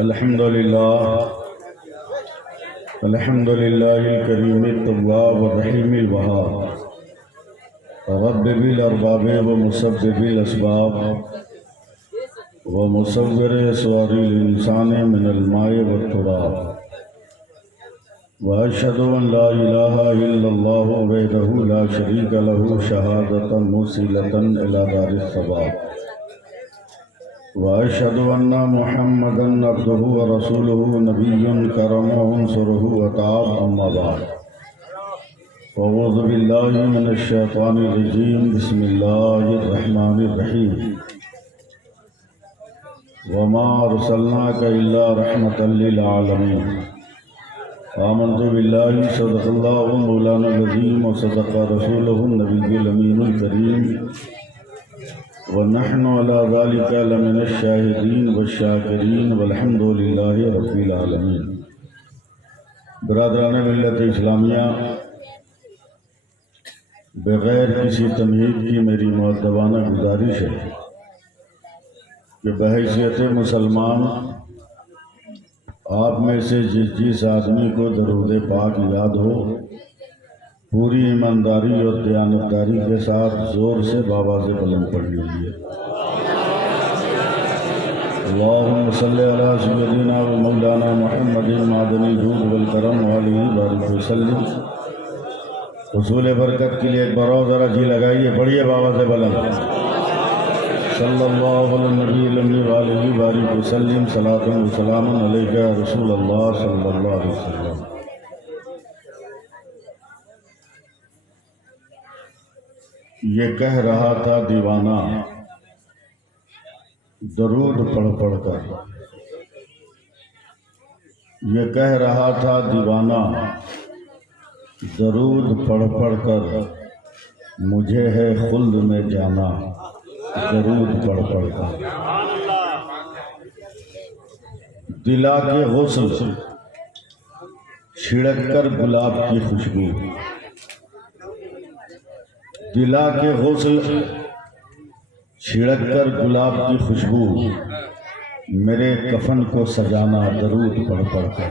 الحمد لله الكريم التواب الرحيم الوهاب رب بالأرباب ومسبب الأسباب ومصور صور الإنسان من الماء والتراب وأشهد أن لا إله إلا الله وحده لا شريك له شهادة موصلة إلى دار الثواب وأشهد أن محمدا عبده ورسوله نبي كرم عنصره وطاب أما بعد أعوذ بالله من الشيطان الرجيم بسم الله الرحمن الرحيم وما أرسلناك إلا رحمة للعالمين آمنت بالله صدق الله مولانا العظيم وصدق رسوله النبي الأمين الكريم ونحن على ذلك لمن الشاهدين والشاكرين والحمد لله رب العالمين۔ برادران ملت اسلامیہ، بغیر کسی تمہید کی میری مؤدبانہ گزارش ہے کہ بحیثیت مسلمان آپ میں سے جس آدمی کو درود پاک یاد ہو، پوری ایمانداری اور دیانتداری کے ساتھ زور سے بآواز بلند پڑھ لیجیے۔ اللہم صلی علی سیدنا و مولانا محمد معدن الجود والکرم وآلہ بارک وسلم۔ حصول برکت کے لیے ایک بار اور ذرا جی لگائیے، پڑھیے بآواز بلند، صلی اللہ علیہ نبی الامین وآلہ بارک وسلم، صلاۃ و سلام علیک یا رسول اللہ صلی اللہ علیہ وسلم۔ یہ کہہ رہا تھا دیوانہ درود پڑھ پڑھ کر، یہ کہہ رہا تھا دیوانہ درود پڑھ پڑھ کر، مجھے ہے خلد میں جانا درود پڑھ پڑھ کر۔ دلا کے غسل چھڑک کر گلاب کی خوشبو، دلا کے غسل چھڑک کر گلاب کی خوشبو، میرے کفن کو سجانا درود پڑھ پڑھ کر۔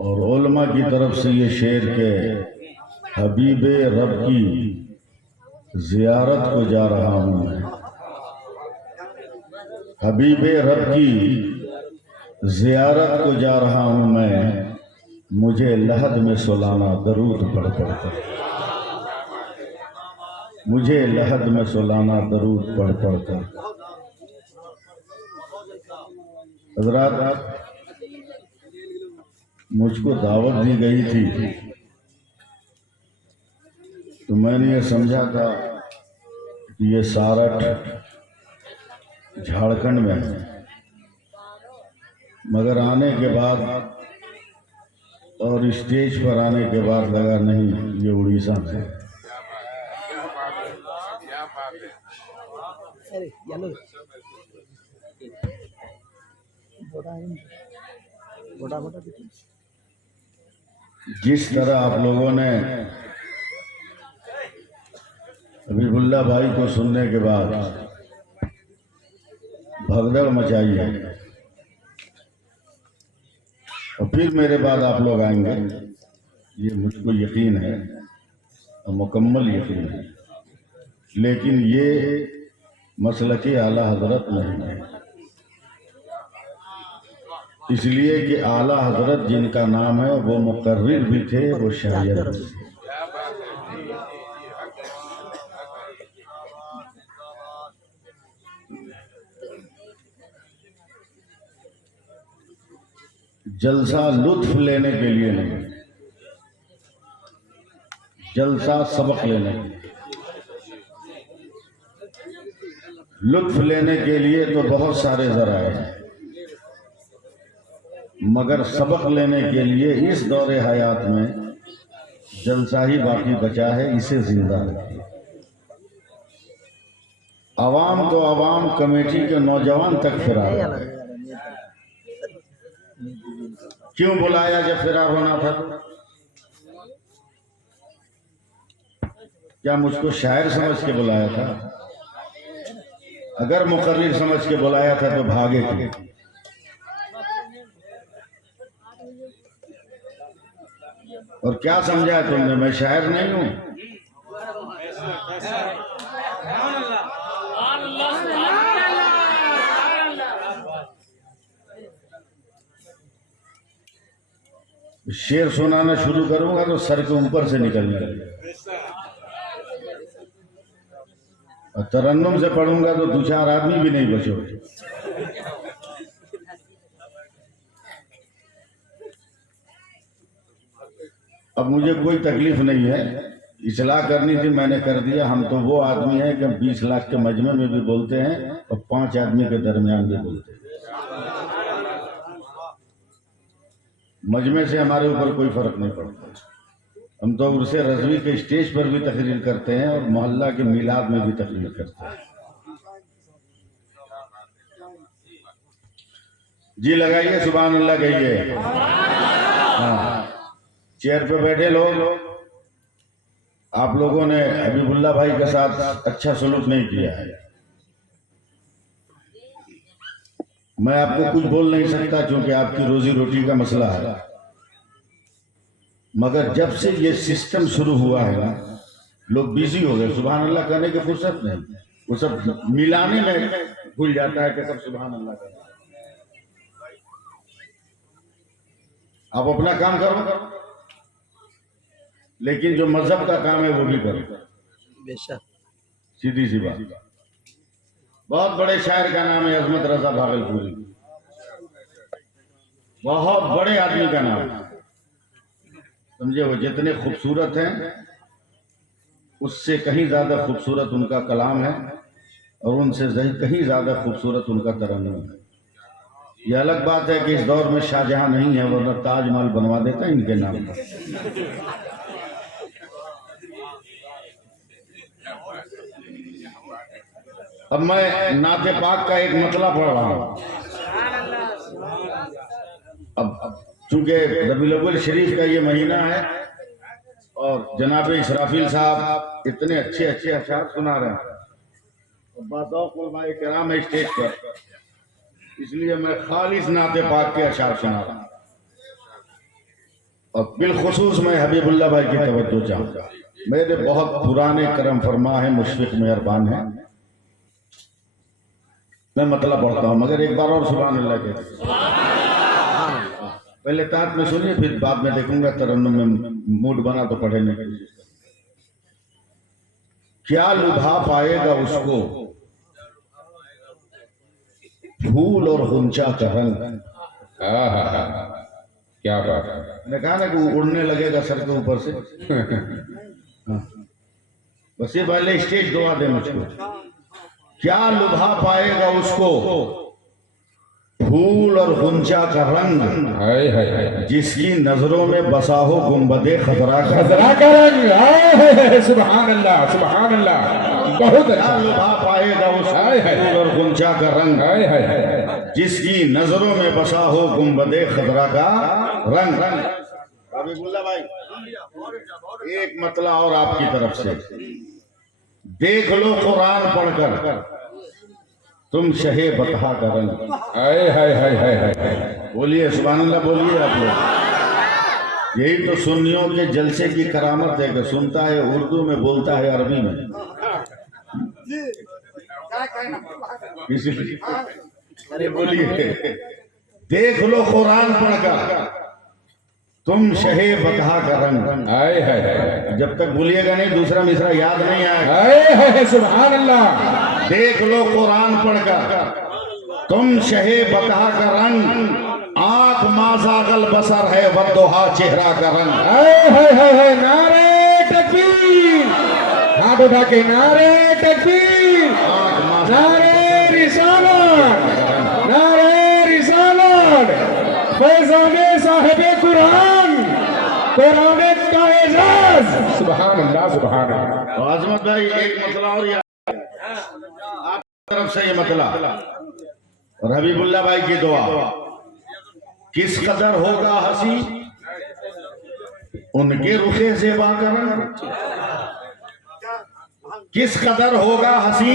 اور علماء کی طرف سے یہ شعر کہ حبیب رب کی زیارت کو جا رہا ہوں میں، حبیب رب کی زیارت کو جا رہا ہوں میں، مجھے لحد میں سلانا درود پڑھ پڑھ کر، مجھے لحد میں سلانا درود پڑھ پڑھ کر۔ حضرات، مجھ کو دعوت دی گئی تھی تو میں نے یہ سمجھا تھا کہ یہ سارٹ جھارکھنڈ میں ہے، مگر آنے کے بعد اور اسٹیج پر آنے کے بعد لگا نہیں، یہ اڑیسہ میں ہے۔ جس طرح آپ لوگوں نے حبیب اللہ بھائی کو سننے کے بعد بھگدڑ مچائی ہے، اور پھر میرے بعد آپ لوگ آئیں گے، یہ مجھ کو یقین ہے اور مکمل یقین ہے، لیکن یہ مسلک اعلیٰ حضرت نہیں ہے، اس لیے کہ اعلیٰ حضرت جن کا نام ہے وہ مقرر بھی تھے، وہ شاعر بھی تھے۔ جلسہ لطف لینے کے لیے نہیں، جلسہ سبق لینے کے لیے۔ لطف لینے کے لیے تو بہت سارے ذرائع ہیں، مگر سبق لینے کے لیے اس دور حیات میں جلسہ ہی باقی بچا ہے، اسے زندہ رکھیے۔ عوام تو عوام کمیٹی کے نوجوان تک فرار ہو گئے، کیوں بلایا جب فرار ہونا تھا؟ کیا مجھ کو شاعر سمجھ کے بلایا تھا؟ اگر مقرر سمجھ کے بلایا تھا تو بھاگے کیوں؟ اور کیا سمجھا ہے تم نے میں شاعر نہیں ہوں؟ شعر سنانا شروع کروں گا تو سر کے اوپر سے نکل جائے گا، اور ترنم سے پڑھوں گا تو دو چار آدمی بھی نہیں بچو گے۔ اب مجھے کوئی تکلیف نہیں ہے، اصلاح کرنی تھی میں نے کر دیا۔ ہم تو وہ آدمی ہیں کہ 20 لاکھ کے مجمع میں بھی بولتے ہیں اور 5 آدمی کے درمیان بھی بولتے ہیں۔ مجمع سے ہمارے اوپر کوئی فرق نہیں پڑتا۔ ہم تو عرس رضوی کے اسٹیج پر بھی تقریر کرتے ہیں اور محلہ کے میلاد میں بھی تقریر کرتے ہیں۔ جی لگائیے سبحان اللہ کہیے۔ ہاں چیئر پہ بیٹھے لوگ، آپ لوگوں نے حبیب اللہ بھائی کے ساتھ اچھا سلوک نہیں کیا ہے۔ میں آپ کو کچھ بول نہیں سکتا چونکہ آپ کی روزی روٹی کا مسئلہ ہے، مگر جب سے یہ سسٹم شروع ہوا ہے نا لوگ بیزی ہو گئے۔ سبحان اللہ کہنے کی فرصت نہیں، وہ سب ملانے میں بھول جاتا ہے کہ سب سبحان اللہ کہتے ہیں۔ آپ اپنا کام کرو لیکن جو مذہب کا کام ہے وہ بھی کرو، بے شک۔ سیدھی سی بات۔ بہت بڑے شاعر کا نام ہے عظمت رضا بھاگلپوری، بہت بڑے آدمی کا نام ہے، سمجھے؟ وہ جتنے خوبصورت ہیں اس سے کہیں زیادہ خوبصورت ان کا کلام ہے، اور ان سے کہیں زیادہ خوبصورت ان کا ترنم ہے۔ یہ الگ بات ہے کہ اس دور میں شاہ جہاں نہیں ہے ورنہ تاج محل بنوا دیتا ان کے نام پر۔ اب میں نعت پاک کا ایک مطلع پڑھ رہا ہوں۔ اب چونکہ ربیع الاول شریف کا یہ مہینہ ہے اور جناب اسرافیل صاحب اتنے اچھے اچھے اشعار سنا رہے ہیں، باذوق علماء کرام ہے اسٹیج پر، اس لیے میں خالص نعت پاک کے اشعار سنا رہا ہوں، اور بالخصوص میں حبیب اللہ بھائی کی توجہ چاہوں گا۔ میرے بہت پرانے کرم فرما ہیں، مشفق مہربان ہیں۔ میں مطلب پڑھتا ہوں مگر ایک بار اور سبحان اللہ کہتے ہیں۔ پہلے تات میں سنیے پھر بعد میں دیکھوں گا ترنم میں موڈ بنا تو پڑھنے کی کوشش کریں۔ کیا لبھا پائے گا اس کو پھول اور غنچہ کا رنگ۔ کیا بات ہے، میں نے کہا نا کہ وہ اڑنے لگے گا سر کے اوپر سے۔ بس یہ پہلے اسٹیج دعا دے مجھ کو۔ کیا لبھا پائے گا اس کو پھول اور غنچہ کا رنگ، جس کی نظروں میں بسا ہو گنبد خضرا کا رنگ۔ سبحان اللہ سبحان اللہ، بہت کیا اچھا۔ لبھا پائے گا اس کو پھول اور غنچہ کا رنگ، جس کی نظروں میں بسا ہو گنبد خضرا کا رنگ۔ حبیب اللہ بھائی ایک مطلع اور آپ کی طرف سے، دیکھ لو قرآن پڑھ کر تم شہ بطحا کا رنگ۔ بولیے سبحان اللہ، بولیے آپ لوگ۔ یہی تو سنیوں کے جلسے کی کرامت ہے کہ سنتا ہے اردو میں، بولتا ہے عربی میں۔ اسی لیے ارے بولیے، دیکھ لو قرآن پڑھ کر تم شہ بطحا کا رنگ۔ جب تک بولیے گا نہیں دوسرا مصرع یاد نہیں آئے گا۔ سبحان اللہ۔ دیکھ لو قرآن پڑھ کر تم شہ بطحا کا رنگ، آنکھ ما زاغ البصر ہے والضحیٰ چہرہ کا رنگ۔ نعرے تکبیر، ہاتھ اٹھا کے نعرے تکبیر، نعرے رسالت، نعرے رسالت، فیضان صاحب قرآن، قرآن کا اعزاز۔ سبحان اللہ سبحان اللہ۔ عظمت بھائی ایک مسئلہ اور یاد آپ کی طرف سے یہ مطلع اور حبیب اللہ بھائی کی دعا، کس قدر ہوگا ہنسی ان کے رخ زیبا کا رنگ، کس قدر ہوگا ہنسی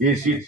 AC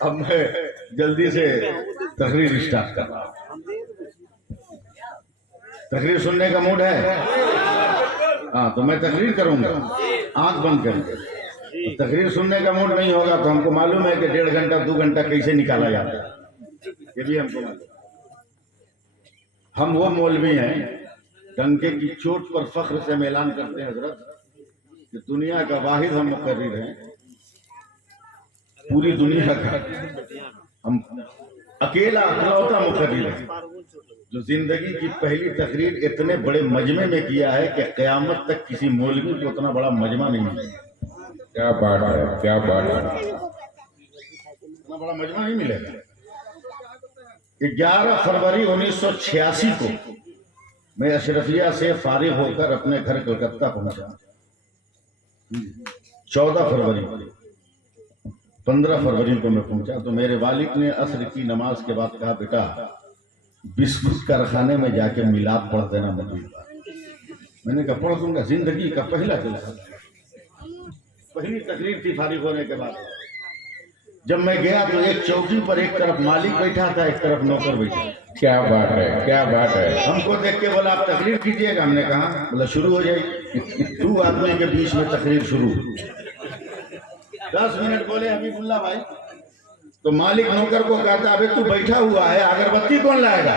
اب میں جلدی سے تقریر اسٹارٹ کر رہا ہوں. تقریر سننے کا موڈ ہے؟ ہاں تو میں تقریر کروں گا آنکھ بند کر کے. تقریر سننے کا موڈ نہیں ہوگا تو ہم کو معلوم ہے کہ 1.5 گھنٹہ 2 گھنٹہ کیسے نکالا جاتا ہے. یہ بھی ہم کو معلوم. ہم وہ مولوی ہیں ڈنکے کی چوٹ پر فخر سے اعلان کرتے ہیں حضرت کہ دنیا کا واحد ہم مقرر ہیں، پوری دنیا کا ہم اکیلا اکلوتا مقرر ہیں جو زندگی کی پہلی تقریر اتنے بڑے مجمع میں کیا ہے کہ قیامت تک کسی مولوی کو اتنا بڑا مجمع نہیں ملے گا. کیا بات ہے، کیا بات ہے. اتنا بڑا مجمع نہیں ملے گا. 11 فروری 1986 کو میں اشرفیہ سے فارغ ہو کر اپنے گھر کلکتہ پہنچا. 14 فروری 15 فروری کو میں پہنچا تو میرے والد نے عصر کی نماز کے بعد کہا بیٹا بسکٹ کارخانے میں جا کے میلاد پڑھ دینا مطلوب. میں نے کہا پڑھ دوں گا. زندگی کا پہلا جلسہ، پہلی تقریر تھی فارغ ہونے کے بعد. جب میں گیا تو ایک چوکی پر ایک طرف مالک بیٹھا تھا ایک طرف نوکر بیٹھا. کیا بات ہے، کیا بات ہے. ہم کو دیکھ کے بولا آپ تقریر کیجیے گا. ہم نے کہا بولا شروع ہو جائے گی. 2 آدمی کے بیچ میں تقریر شروع. 10 منٹ بولے حبیب اللہ بھائی تو مالک نوکر کو کہتا ابے تو بیٹھا ہوا ہے اگربتی کون لائے گا؟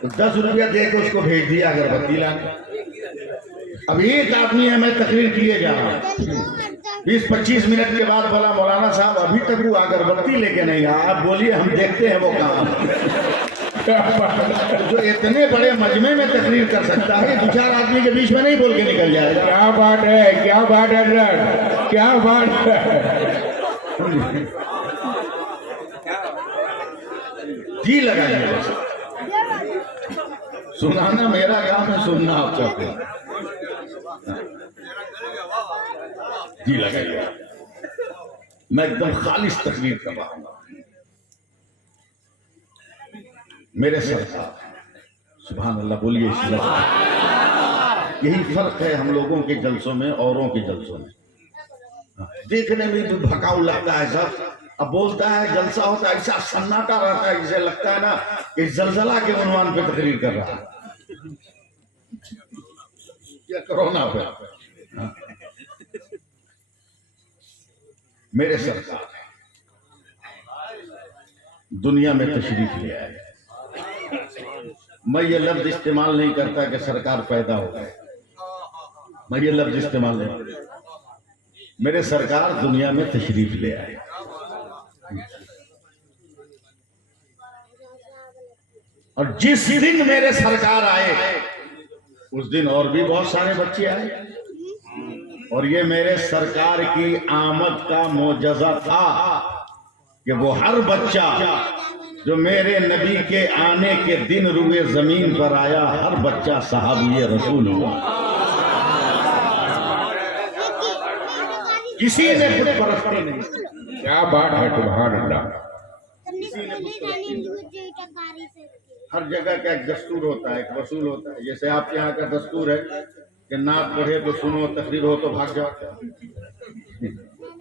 تو 10 روپیہ دے کے اس کو بھیج دیا اگربتی لانے. اب ایک آدمی ہے میں تقریر کیے جا رہا ہوں. 20-25 منٹ کے بعد بولا مولانا صاحب ابھی تک وہ اگربتی لے کے نہیں آیا. آپ بولیے ہم دیکھتے ہیں وہ کام. جو اتنے بڑے مجمع میں تقریر کر سکتا ہے 2-4 آدمی کے بیچ میں نہیں بول کے نکل جائے گا. کیا بات ہے، کیا بات ہے سر، کیا بات ہے. جی لگائیے بس. سنانا میرا کام ہے، سننا آپ کا کام. جی لگائیے. میں ایک دم خالص تقریر کر رہا ہوں. میرے سرکار سبحان اللہ بولیے اس لفظ. یہی فرق ہے ہم لوگوں کے جلسوں میں اوروں کے جلسوں میں. دیکھنے میں بھی بھکاؤ لگتا ہے سب. اب بولتا ہے جلسہ ہوتا ہے ایسا سناٹا رہتا ہے جسے لگتا ہے نا کہ زلزلہ کے عنوان پہ تقریر کر رہا ہے یا کرونا پہ. میرے سرکار دنیا میں تشریف لے آئے. میں یہ لفظ استعمال نہیں کرتا کہ سرکار پیدا ہو گئے. میں یہ لفظ استعمال نہیں کرتا. میرے سرکار دنیا میں تشریف لے آئے. اور جس دن میرے سرکار آئے اس دن اور بھی بہت سارے بچے آئے. اور یہ میرے سرکار کی آمد کا معجزہ تھا کہ وہ ہر بچہ جو میرے نبی کے آنے کے دن روئے زمین پر آیا ہر بچہ صحابی رسول ہوا. کسی نے خود پرستی نہیں. کیا بات ہے، سبحان اللہ. ہر جگہ کا ایک دستور ہوتا ہے، ایک رسول ہوتا ہے. جیسے آپ کے یہاں کا دستور ہے کہ نعت پڑھے تو سنو، تقریر ہو تو بھاگ جاؤ.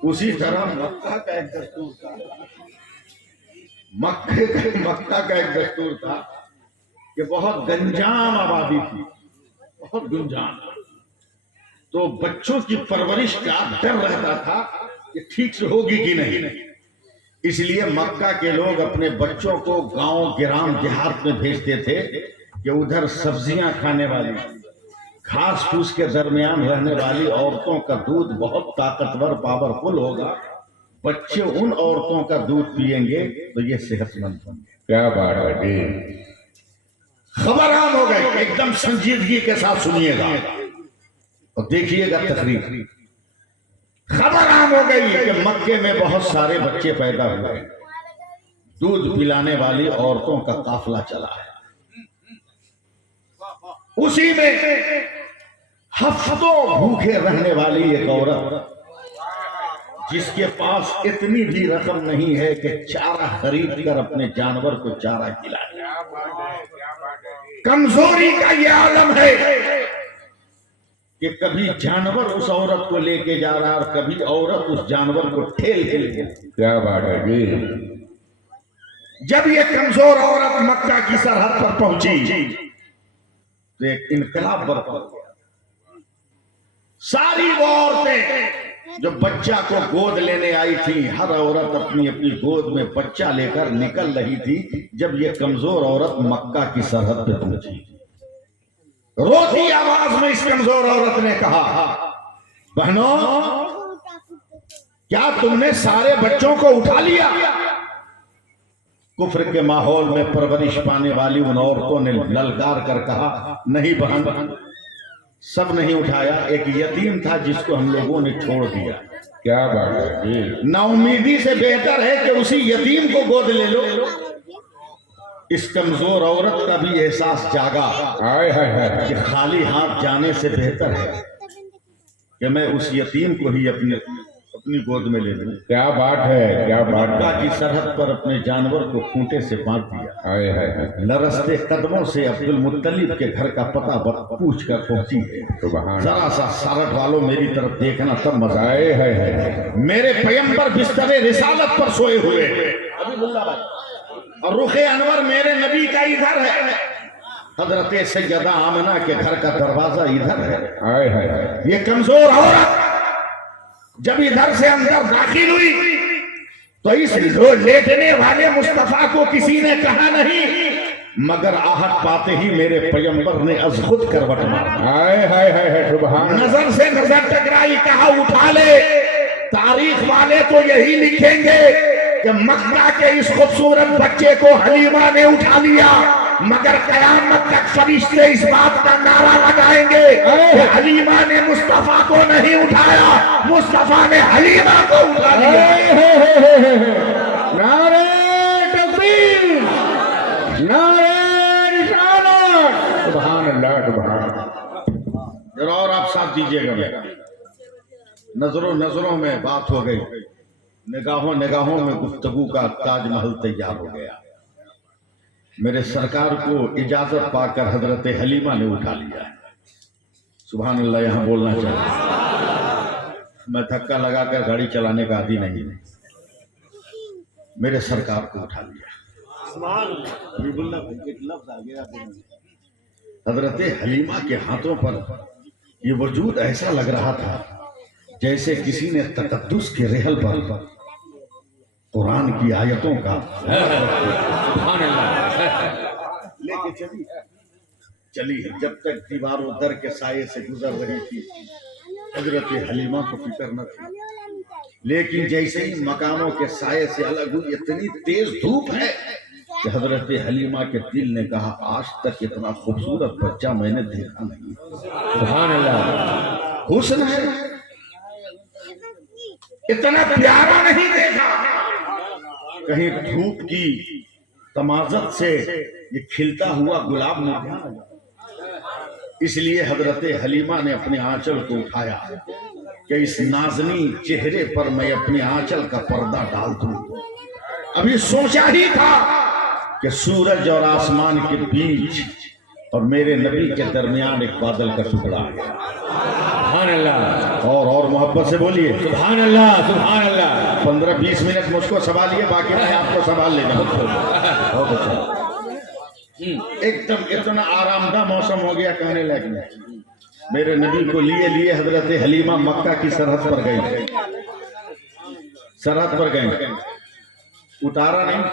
اسی طرح مکہ کا ایک دستور تھا. مکہ کا ایک دستور تھا کہ بہت گنجان آبادی تھی، بہت گنجان. تو بچوں کی پرورش کا ڈر رہتا تھا کہ ٹھیک سے ہوگی کہ نہیں. اس لیے مکہ کے لوگ اپنے بچوں کو گاؤں گرام دیہات میں بھیجتے تھے کہ ادھر سبزیاں کھانے والی گھاس پھوس کے درمیان رہنے والی عورتوں کا دودھ بہت طاقتور پاورفل ہوگا. بچے ان عورتوں کا دودھ پیئیں گے تو یہ صحت مند ہوں گے. کیا بات ہے جی. خبر عام ہو گئی. ایک دم سنجیدگی کے ساتھ سنیے گا اور دیکھیے گا تقریر. خبر عام ہو گئی کہ مکے میں بہت سارے بچے پیدا ہوئے. دودھ پلانے والی عورتوں کا قافلہ چلا ہے. اسی میں ہفتوں بھوکے رہنے والی ایک عورت جس کے پاس اتنی بھی رقم نہیں ہے کہ چارہ خرید کر اپنے جانور کو چارہ کھلائے. کمزوری کا یہ عالم ہے کہ کبھی جانور اس عورت کو لے کے جا رہا اور کبھی عورت اس جانور کو ٹھیل کے لے جا. کیا بات ہے جی. جب یہ کمزور عورت مکہ کی سرحد پر پہنچی تو ایک انقلاب برپا ہوا. ساری وہ عورتیں جو بچہ کو گود لینے آئی تھی، ہر عورت اپنی اپنی گود میں بچہ لے کر نکل رہی تھی جب یہ کمزور عورت مکہ کی سرحد پہ پہنچی. روتی آواز میں اس کمزور عورت نے کہا، بہنوں کیا تم نے سارے بچوں کو اٹھا لیا؟ کفر کے ماحول میں پرورش پانے والی ان عورتوں نے للکار کر کہا، نہیں بہن، سب نہیں اٹھایا، ایک یتیم تھا جس کو ہم لوگوں نے چھوڑ دیا. کیا بات ہے جی. نا امیدی سے بہتر ہے کہ اسی یتیم کو گود لے لو. اس کمزور عورت کا بھی احساس جاگا ہائے ہائے ہائے. کہ خالی ہاتھ جانے سے بہتر ہے کہ میں اس یتیم کو ہی اپنی گود میں لے لوں. کیا بات ہے، کیا بات مکہ ہے. کی سرحد پر اپنے جانور کو کھونٹے سے باندھ دیا. ہائے ہائے ہائے. لرزتے قدموں سے عبد المطلب کے گھر کا پتہ پوچھ کر پہنچی ہے. سبحان ذرا سا سارٹ والوں میری طرف دیکھنا تب مزہ آئے. ہائے ہائے ہائے. میرے پیمبر بستر رسالت پر سوئے ہوئے اور رخ انور میرے نبی کا ادھر ہے. حضرت سیدہ آمنہ کے گھر کا دروازہ ادھر ہے. ہائے ہائے ہائے. یہ کمزور عورت جب ادھر سے اندر داخل ہوئی تو اس لیٹنے والے مصطفیٰ کو کسی نے کہا نہیں، مگر آہٹ پاتے ہی میرے پیمبر نے از خود کروٹ مارا. ہائے ہائے ہائے. سبحان. نظر سے نظر ٹکرائی، کہا اٹھا لے. تاریخ والے تو یہی لکھیں گے کہ مکہ کے اس خوبصورت بچے کو حلیمہ نے اٹھا لیا، مگر قیامت تک فرشتے اس بات کا نعرہ لگائیں گے کہ حلیمہ نے مصطفیٰ کو نہیں اٹھایا، مصطفیٰ نے حلیمہ کو اٹھا لیا. نعرہ تکبیر، نعرہ رسالت. سبحان اللہ. سبحان اللہ. ذرا اور آپ ساتھ دیجئے گا. میرا نظروں میں بات ہو گئی، نگاہوں میں گفتگو کا تاج محل تیار ہو گیا. میرے سرکار کو اجازت پا کر حضرت حلیمہ نے اٹھا لیا. سبحان اللہ. یہاں بولنا چاہیے، میں دھکا لگا کر گاڑی چلانے کا عادی نہیں. میرے سرکار کو اٹھا لیا. حضرت حلیمہ کے ہاتھوں پر یہ وجود ایسا لگ رہا تھا جیسے کسی نے تقدس کے رحل پر قرآن کی آیتوں کا لے کے چلی ہے. جب تک دیوار و در کے سائے سے گزر رہی تھی حضرت حلیمہ کو فکر نہ تھی، لیکن جیسے ہی مکانوں کے سائے سے الگ ہوئی، اتنی تیز دھوپ ہے کہ حضرت حلیمہ کے دل نے کہا، آج تک اتنا خوبصورت بچہ میں نے دیکھا نہیں. سبحان اللہ. حسن ہے، اتنا پیارا نہیں دیکھا. کہیں دھوپ کی تمازت سے یہ کھلتا ہوا گلاب نہ. اس لیے حضرت حلیمہ نے اپنے آنچل کو اٹھایا کہ اس نازنی چہرے پر میں اپنے آنچل کا پردہ ڈال دوں. ابھی سوچا ہی تھا کہ سورج اور آسمان کے بیچ اور میرے نبی کے درمیان ایک بادل کا ٹکڑا آ گیا. سبحان اللہ. اور محبت سے بولیے سبحان اللہ. سبحان اللہ. 15-20 منٹ مجھ کو سنبھالیے، باقی میں آپ کو سنبھال لے جاؤں. بہت اچھا. ایک دم اتنا آرام دہ موسم ہو گیا کہنے لائق نہیں. میرے نبی کو لیے حضرت حلیمہ مکہ کی سرحد پر گئی. سرحد پر گئے، اتارا نہیں،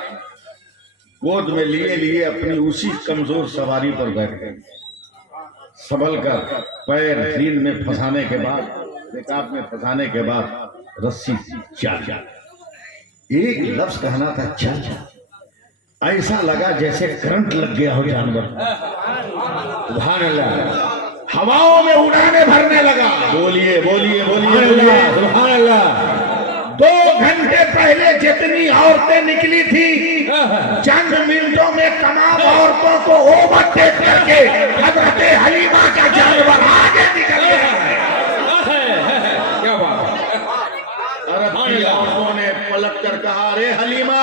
گود میں لیے اپنی اسی کمزور سواری پر بیٹھ گئے. سنبھل کر پیر زین میں پھنسانے کے بعد، رکاب میں پھنسانے کے بعد رسی چل. ایک لفظ کہنا تھا چل. ایسا لگا جیسے کرنٹ لگ گیا ہو جانور. سبحان اللہ. ہواؤں میں اڑانے بھرنے لگا. بولیے بولیے بولیے. سبحان اللہ. 2 گھنٹے پہلے جتنی عورتیں نکلی تھی، چند منٹوں میں تمام عورتوں کو اوورٹیک کر کے حضرت حلیمہ کا جانور آگے نکل گیا. کیا بات ہے. عرب کی عورتوں نے پلٹ کر کہا، ارے حلیمہ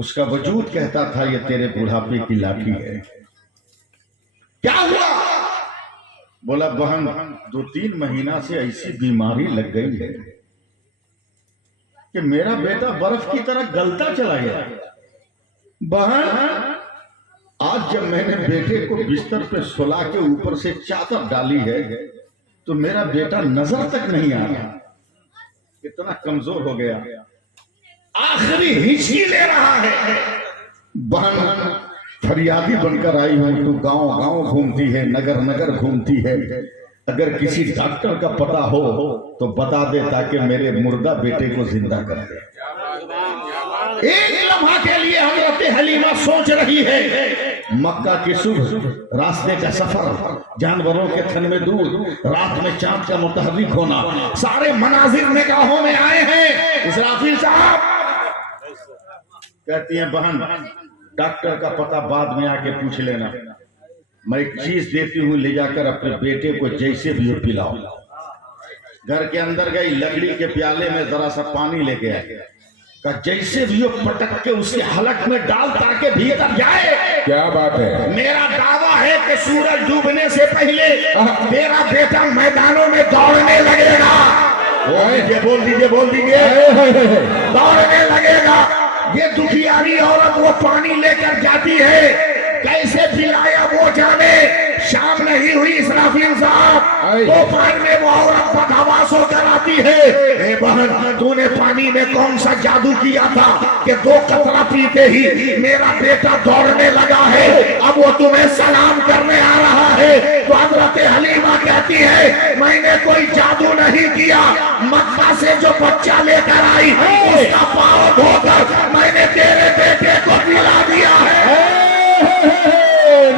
اس کا وجود کہتا تھا یہ تیرے بڑھاپے کی لاٹھی ہے. کیا ہوا؟ بولا بہن 2-3 مہینہ سے ایسی بیماری لگ گئی ہے کہ میرا بیٹا برف کی طرح گلتا چلا گیا. بہن آج جب میں نے بیٹے کو بستر پہ سلا کے اوپر سے چادر ڈالی ہے تو میرا بیٹا نظر تک نہیں آ رہا. اتنا کمزور ہو گیا, آخری ہنسی لے رہا ہے. بہن فریادی بن کر آئی ہوں, تو گاؤں گاؤں گھومتی ہے, نگر نگر گھومتی ہے. اگر کسی ڈاکٹر کا پتہ ہو تو بتا دے تاکہ میرے مردہ بیٹے کو زندہ کر دے. ایک لمحہ کے لیے حضرت حلیمہ سوچ رہی ہے. مکہ کی صبح, راستے کا سفر, جانوروں کے تھن میں دودھ, رات میں چاند کا متحرک ہونا, سارے مناظر نگاہوں میں آئے ہیں. اسرافیل صاحب کہتی ہیں بہن ڈاکٹر کا پتہ بعد میں آ کے پوچھ لینا, میں ایک چیز دیتی ہوں, لے جا کر اپنے بیٹے کو جیسے بھی ہو پلاؤ. گھر کے اندر گئی, لکڑی کے پیالے میں ذرا سا پانی لے کے آئے, کہ جیسے بھی ہو پٹک کے اس کے حلق میں ڈال تاکہ بھیتر جائے. کیا بات ہے؟ میرا دعویٰ ہے کہ سورج ڈوبنے سے پہلے تیرا بیٹا میدانوں میں دوڑنے لگے گا. بول دیجئے دوڑنے لگے گا. یہ دکھیاری عورت وہ پانی لے کر جاتی ہے, کیسے پلایا وہ جانے. شام نہیں ہوئی اسرافیل صاحب, دوپہر میں وہ عورت بدحواس ہو کر آتی ہے. اے بہن تو نے پانی میں کون سا جادو کیا تھا کہ 2 قطرہ پیتے ہی میرا بیٹا دوڑنے لگا ہے, اب وہ تمہیں سلام کرنے آ رہا ہے. تو حضرت حلیمہ کہتی ہے میں نے کوئی جادو نہیں کیا, مکہ سے جو بچہ لے کر آئی اس کا پاؤں دھو کر میں نے تیرے بیٹے کو پلا دیا ہے.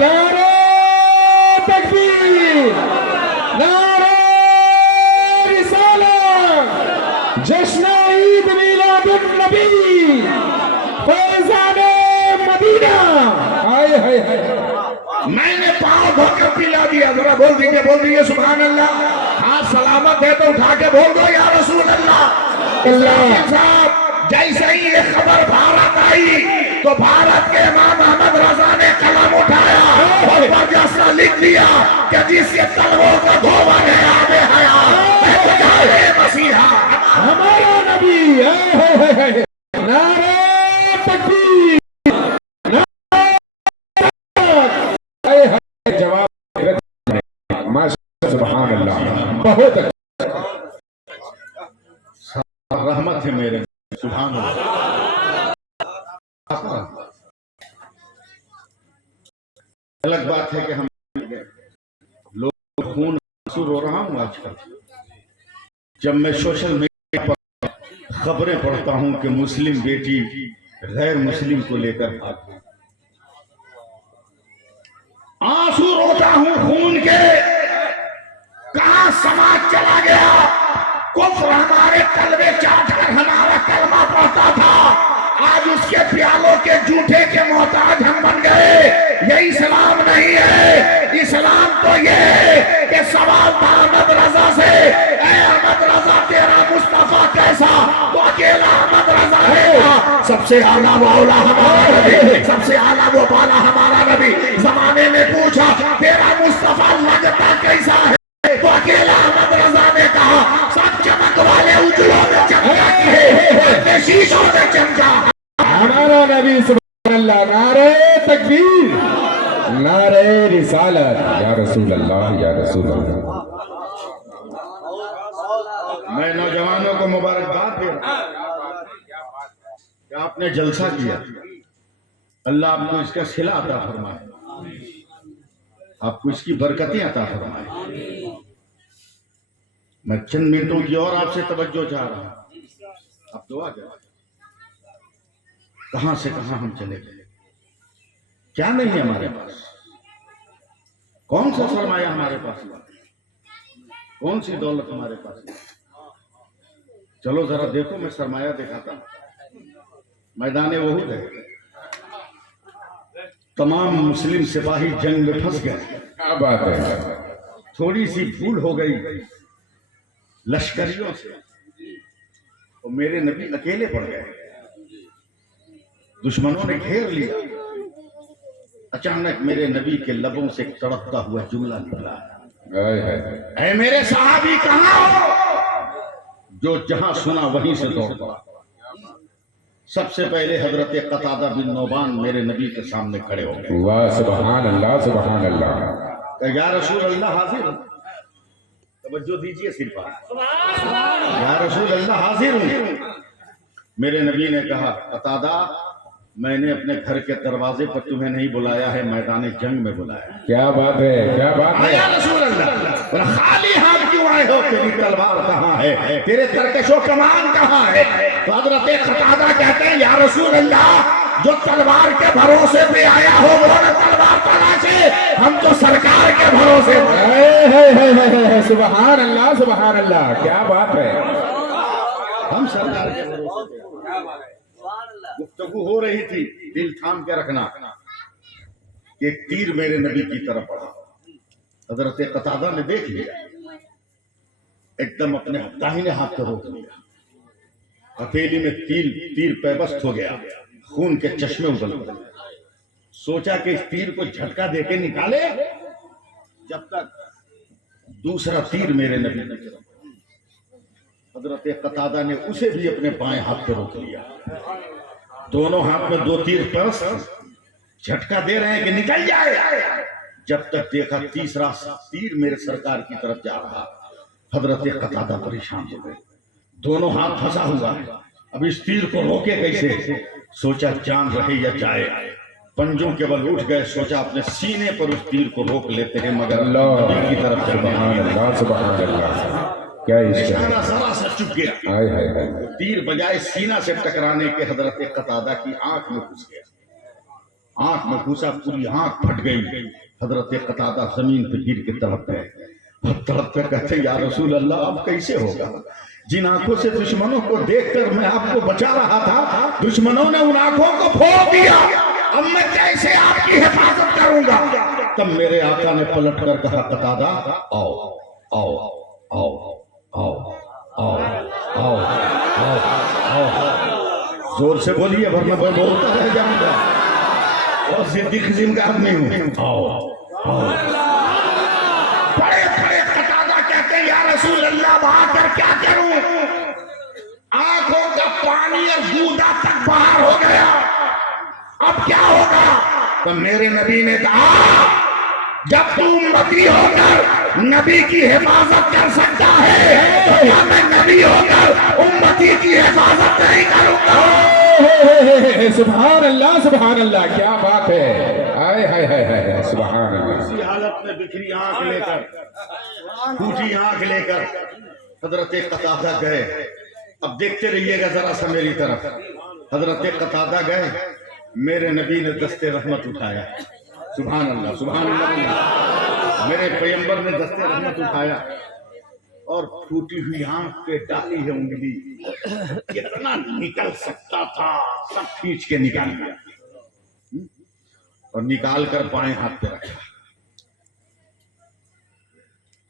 نعرہ تکبیر, نعرہ رسالت, جشن عید میلاد النبی, فیضان مدینہ. ہائے ہائے ہائے, میں نے پاؤں دھو کر پلا دیا. ذرا بول دیجئے سبحان اللہ. ہاں سلامت ہے تو اٹھا کے بول دو یا رسول اللہ. اسرافیل صاحب جیسے ہی یہ خبر بھارت آئی تو بھارت کے امام احمد رضا نے قلم اٹھایا اور برجستہ لکھ دیا کہ جس کے تلووں کا دھوبن ہے آب حیات مسیحا ہمارا نبی. نعرہ تکبیر, جواب سبحان اللہ, بہت رحمت ہے میرے, سبحان اللہ. الگ بات ہے کہ ہم لوگ خون آنسو رو رہا ہوں آج کل جب میں سوشل میڈیا پر خبریں پڑھتا ہوں کہ مسلم بیٹی غیر مسلم کو لے کر بھاگ گئی. آنسو روتا ہوں خون کے. کہاں سماج چلا گیا؟ کفر ہمارے کلمے چاٹ کر ہمارا کلمہ پڑھتا تھا, آج اس کے پیالوں کے جھوٹے کے محتاج ہم بن گئے. یہ اسلام نہیں ہے. اسلام تو یہ ہے کہ سوال تھا احمد رضا سے, اے احمد رضا تیرا مصطفیٰ کیسا؟ تو اکیلا احمد رضا ہے. سب سے اعلیٰ وہ اولا ہمارا نبی, سب سے اعلیٰ وہ بالا ہمارا نبی. زمانے میں پوچھا تیرا مصطفیٰ لگتا کیسا ہے, تو اکیلا احمد رضا نے کہا سب چمک والے اجلوں میں چمکا ہے, شیشوں میں چمکا. ہمارا نبی سبحان اللہ. نعرہ تکبیر, نعرہ رسالت, یا رسول اللہ, یا رسول اللہ. میں نوجوانوں کو مبارکباد دے رہا ہوں کہ آپ نے جلسہ کیا. اللہ آپ کو اس کا صلہ عطا فرمائے, آپ کو اس کی برکتیں عطا فرمائے. میں چند منٹوں کی اور آپ سے توجہ چاہ رہا ہوں, آپ دعا کریں. کہاں سے کہاں ہم چلے گئے, کیا نہیں ہے ہمارے پاس, کون سا سرمایہ ہمارے پاس, کون سی دولت ہمارے پاس. چلو ذرا دیکھو, میں سرمایہ دکھاتا ہوں. میدان وحود ہے, تمام مسلم سپاہی جنگ میں پھنس گئے. کیا بات ہے, تھوڑی سی بھول ہو گئی لشکریوں سے, اور میرے نبی اکیلے پڑ گئے. دشمنوں نے گھیر لیا. اچانک میرے نبی کے لبوں سے ایک تڑپتا ہوا جملہ نکلا, اے میرے صحابی کہاں ہو؟ جو جہاں سنا وہیں سے دوڑ پڑا. سب سے پہلے حضرت قتادہ بن نوبان میرے نبی کے سامنے کھڑے ہو گئے. واہ سبحان اللہ سبحان اللہ. کہ یا رسول اللہ حاضر ہوں. توجہ دیجئے صرف آپ. یا رسول اللہ حاضر ہوں. میرے نبی نے کہا قتادہ میں نے اپنے گھر کے دروازے پر تمہیں نہیں بلایا ہے, میدان جنگ میں بلایا ہے. کیا بات ہے کیا بات ہے. یا رسول اللہ خالی ہاتھ کیوں آئے ہو؟ تیری تلوار کہاں ہے؟ تیرے ترکش و کمان کہاں ہے؟ تو حضرت قتادہ کہتے ہیں یا رسول اللہ جو تلوار کے بھروسے پہ آیا ہو وہ نہ تلوار تلاشے, ہم تو سرکار کے بھروسے پہ. سبحان اللہ سبحان اللہ. کیا بات ہے. ہم سرکار کے بھروسے پہ. گفتگو ہو رہی تھی, دل تھام کے رکھنا. ایک تیر میرے نبی کی طرف پڑا. حضرت قتادہ نے دیکھ لیا, ایک دم اپنے داہنے ہاتھ کو روک لیا. ہتھیلی میں تیر پیبست ہو گیا, خون کے چشمے ابل پڑے. سوچا کہ اس تیر کو جھٹکا دے کے نکالے, جب تک دوسرا تیر میرے نبی نے چلا. حضرت قتادہ نے اسے بھی اپنے بائیں ہاتھ پہ روک لیا. دونوں ہاتھ میں دو تیر پیبست, جھٹکا دے رہے ہیں کہ نکل جائے, جب تک دیکھا تیسرا تیر میرے سرکار کی طرف جا رہا. حضرت قتادہ پریشان ہو گئے, دونوں ہاتھ پھنسا ہوا ہے, اب اس تیر کو روکے کیسے؟ سوچا جان رہے یا جائے. پنجوں کے بل اٹھ گئے, سوچا اپنے سینے پر اس تیر کو روک لیتے ہیں, مگر نبی کی طرف سبحان اللہ سبحان اللہ. کیا اشارہ ذرا سا چپ گیا. تیر بجائے سینہ سے ٹکرانے کے حضرت قتادہ کی آنکھ میں گھس گیا. آنکھ میں گھسا, پوری آنکھ پھٹ گئی. حضرت قتادہ زمین پہ گر کے تڑپ گئے. تڑپ کر کہتے یا رسول اللہ اب کیسے ہوگا؟ جن آنکھوں سے دشمنوں کو دیکھ کر میں آپ کو بچا رہا تھا, دشمنوں نے ان آنکھوں کو پھوڑ دیا, اب میں کیسے آپ کی حفاظت کروں گا؟ تب میرے آقا نے پلٹ کر کہا قتادہ آؤ آؤ آؤ آؤ آؤ آؤ آؤ آؤ. زور سے بولیے ورنہ میں بولتا رہ جاؤں گا, اور ضدی قسم کا آدمی ہوں. آؤ آؤ. بڑے بڑے قتادہ کہتے ہیں یا رسول اللہ وہاں کر کیا کروں؟ آنکھوں کا پانی اور دودھا تک باہر ہو گیا, اب کیا ہوگا؟ تو میرے نبی نے کہا جب تو امتی ہو کر نبی کی حفاظت کر سکتا ہے تو کیا میں نبی ہو کر امتی کی حفاظت نہیں کروں گا؟ سبحان اللہ سبحان اللہ. کیا بات ہے. ہائے ہائے ہائے ہائے سبحان اللہ. اسی حالت میں بکھری آنکھ لے کر, ٹوٹی آنکھ لے کر حضرت قتادہ گئے. اب دیکھتے رہیے گا ذرا سا میری طرف. حضرت قتادہ گئے, میرے نبی نے دست رحمت اٹھایا. سبحان اللہ سبحان اللہ. میرے پیغمبر نے دست رحمت اٹھایا اور پھوٹی ہوئی آنکھ پہ ڈالی ہے انگلی. کتنا نکل سکتا تھا سب کھینچ کے نکال دیا, اور نکال کر بائیں ہاتھ پہ رکھا.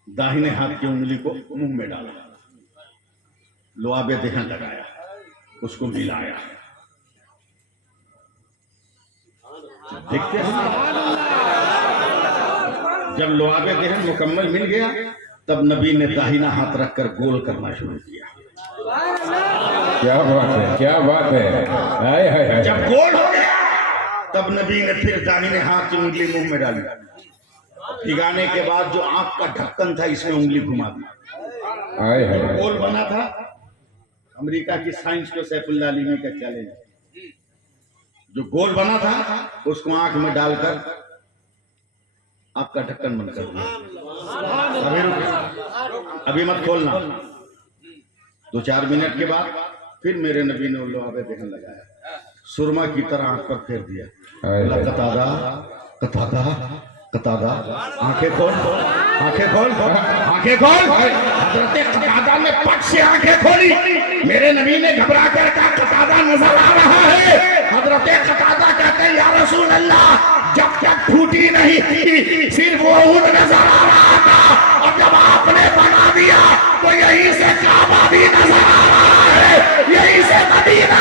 داہنے ہاتھ کی انگلی کو منہ میں ڈالا, لعاب دہن لگایا, اس کو ملایا. دیکھتے ہیں جب لعاب دہن مکمل مل گیا تب نبی نے داہنا ہاتھ رکھ کر گول کرنا شروع کیا. کیا بات ہے کیا بات ہے. جب گول ہو گیا تب نبی نے پھر داہنے ہاتھ کی انگلی منہ میں ڈالی. بھگانے کے بعد جو آنکھ کا ڈھکن تھا اس میں انگلی گھما دی. گول بنا تھا. امریکہ کی سائنس کو سیف اللہ علیمی کا چیلنج, جو گول بنا تھا اس کو آنکھ میں ڈال کر آپ کا ڈھکن بند کر دیا. ابھی مت کھولنا. 2-4 منٹ کے بعد پھر میرے نبی نے لعاب دہن لگایا, سرما کی طرح آنکھ پر پھیر دیا. قتادہ قتادہ قتادہ آنکھیں کھول آنکھیں کھول آنکھیں کھول. حضرت قتادہ نے پٹ سے آنکھیں کھولی. میرے نبی نے گھبرا کر کہا قتادہ نظر آ رہا ہے. حضرت قتادہ کہتے ہیں یا رسول اللہ جب تک پھوٹی نہیں تھی صرف وہ اونٹ نظر آ رہا تھا, اور جب آپ نے بنا دیا تو یہیں سے کعبہ بھی نظر آ رہا ہے, یہیں سے مدینہ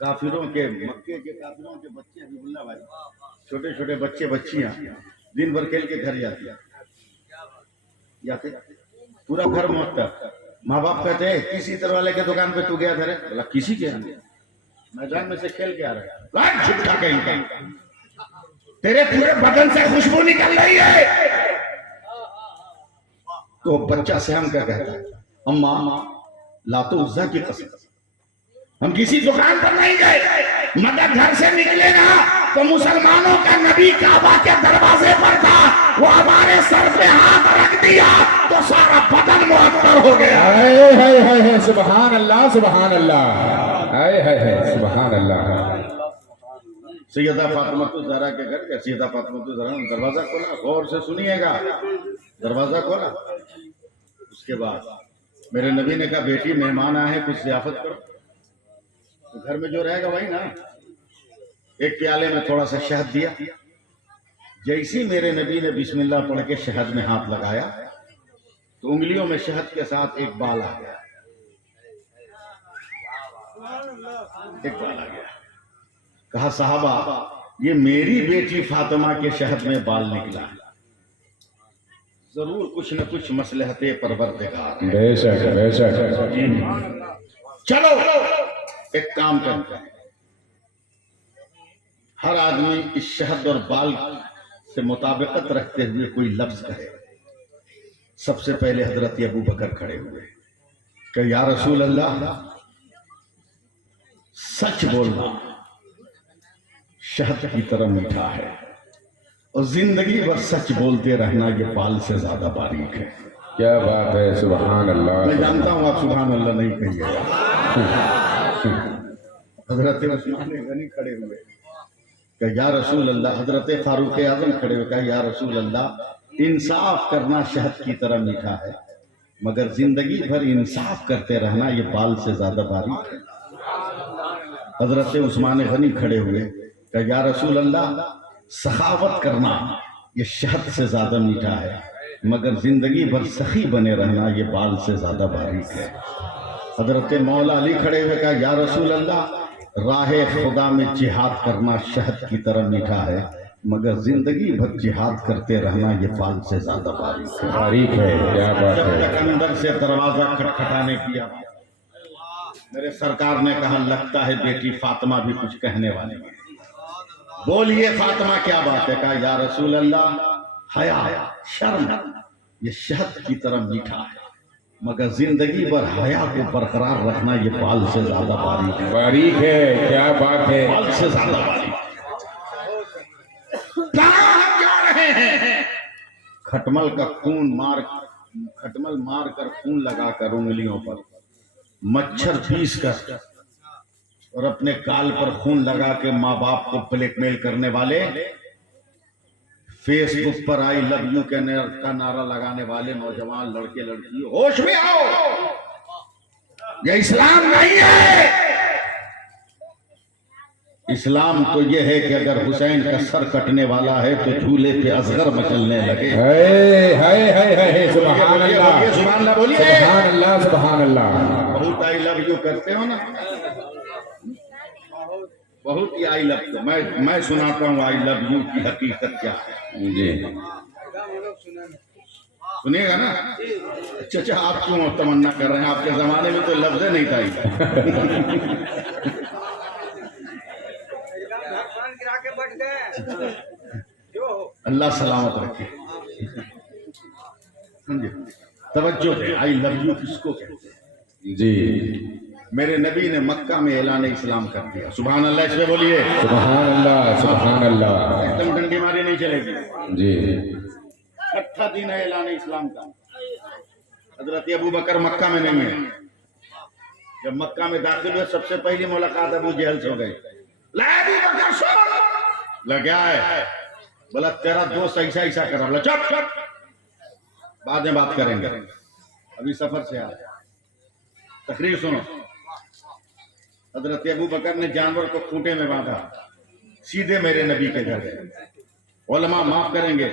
کافروں کے مکے کے کافروں کے بچے حبیب اللہ بھائی چھوٹے چھوٹے بچے بچیاں دن بھر کھیل کے گھر جاتے پورا گھر معطر ماں باپ کہتے ہیں کسی طرح والے کے دکان پہ تو گیا تھا رے بولا کسی کے یہاں میدان میں سے کھیل کے آ رہا ہے جھٹکا کہیں کا تیرے پورے بدن سے خوشبو نکل رہی ہے. تو بچہ سیام کیا کہتا ہے اماں لات و عزا کی قسم ہم کسی دکان پر نہیں گئے مگر گھر سے نکلے نا تو مسلمانوں کا نبی کعبہ کے دروازے پر تھا وہ ہمارے سر پہ ہاتھ رکھ دیا تو سارا بدن معطر ہو گیا. ہائے ہائے ہائے ہائے سبحان اللہ سبحان اللہ ہائے ہائے ہائے سبحان اللہ. سیدہ فاطمہ الزہرا کے گھر گئے سیدہ فاطمہ الزہرا نے دروازہ کھولا غور سے سنیے گا دروازہ کھولا اس کے بعد میرے نبی نے کہا بیٹی مہمان آئے ہیں کچھ ضیافت کرو تو گھر میں جو رہے گا وہی نا ایک پیالے میں تھوڑا سا شہد دیا جیسی میرے نبی نے بسم اللہ پڑھ کے شہد میں ہاتھ لگایا تو انگلیوں میں شہد کے ساتھ ایک بال آ گیا کہا صحابہ یہ میری بیٹی فاطمہ کے شہد میں بال نکلا ہے ضرور کچھ نہ کچھ مصلحت پروردگار ہے بے شک بے شک. چلو ایک کام کرتے ہیں ہر آدمی اس شہد اور بال سے مطابقت رکھتے ہوئے کوئی لفظ کہے. سب سے پہلے حضرت ابو بکر کھڑے ہوئے کہ یا رسول اللہ سچ بولنا شہد کی طرح میٹھا ہے اور زندگی بھر سچ بولتے رہنا یہ بال سے زیادہ باریک ہے. کیا بات ہے سبحان میں اللہ. جانتا ہوں آپ سبحان اللہ نہیں کہیے گا. حضرت عثمان غنی کھڑے ہوئے کہ یا رسول اللہ حضرت فاروق اعظم کھڑے ہوئے کہ یا رسول اللہ انصاف کرنا شہد کی طرح میٹھا ہے مگر زندگی بھر انصاف کرتے رہنا یہ بال سے زیادہ باریک ہے. حضرت عثمان غنی کھڑے ہوئے کہ یا رسول اللہ سخاوت کرنا یہ شہد سے زیادہ میٹھا ہے مگر زندگی بھر سخی بنے رہنا یہ بال سے زیادہ باریک ہے. حضرت مولا علی کھڑے ہوئے کہا یا رسول اللہ راہ خدا میں جہاد کرنا شہد کی طرح میٹھا ہے مگر زندگی بھر جہاد کرتے رہنا یہ بال سے زیادہ باریک ہے. باریک ہے. کیا بات جب ہے. تک اندر سے دروازہ کھٹکھٹانے کیا میرے سرکار نے کہا لگتا ہے بیٹی فاطمہ بھی کچھ کہنے والی ہے بولیے فاطمہ کیا بات ہے. کہا یا رسول اللہ حیا شرم یہ شہد کی طرح میٹھا ہے مگر زندگی بھر حیا کو برقرار رکھنا یہ بال سے زیادہ باریک ہے. باریک ہے. کیا بات ہے. بال سے زیادہ باریک کہاں ہم جا رہے ہیں کھٹمل کا خون کھٹمل مار کر خون لگا کر انگلیوں پر مچھر پیس کر اور اپنے کال پر خون لگا کے ماں باپ کو بلیک میل کرنے والے face book per I love you کا نعرہ لگانے والے نوجوان لڑکے لڑکی ہوش میں آؤ یہ اسلام نہیں ہے. اسلام تو یہ ہے کہ اگر حسین کا سر کٹنے والا ہے تو جھولے پہ اصغر مچلنے لگے. ہائے ہائے ہائے ہائے سبحان اللہ سبحان اللہ بولیے. سبحان اللہ سبحان اللہ. بہت آئی لو یو کرتے ہو نا بہت ہی آئی لو تو میں سناتا ہوں آئی لو یو کی حقیقت کیا ہے. جی سنیے گا نا. اچھا آپ کیوں تمنا کر رہے ہیں آپ کے زمانے میں تو لفظ نہیں تھا. اللہ سلامت رکھے. توجہ دے آئی لو یو کس کو کہتے ہیں. جی میرے نبی نے مکہ میں اعلان اسلام کر دیا. سبحان اللہ اس پہ بولیے. سبحان اللہ سبحان اللہ. ایک دم ڈنڈی ماری نہیں چلے گی. جی 8 دن ہے اعلان اسلام کا. حضرت ابو بکر مکہ میں نہیں ہے. جب مکہ میں داخل ہوئے سب سے پہلی ملاقات ابو جہل سے ہو گئی. لگا ہے بولا تیرا دوست ایسا ایسا کرا. بولا چپ چپ بعد میں بات کریں گے ابھی سفر سے آیا. تقریر سنو. حضرت ابو بکر نے جانور کو کھوٹے میں باندھا سیدھے میرے نبی کے گھر گئے. علماء معاف کریں گے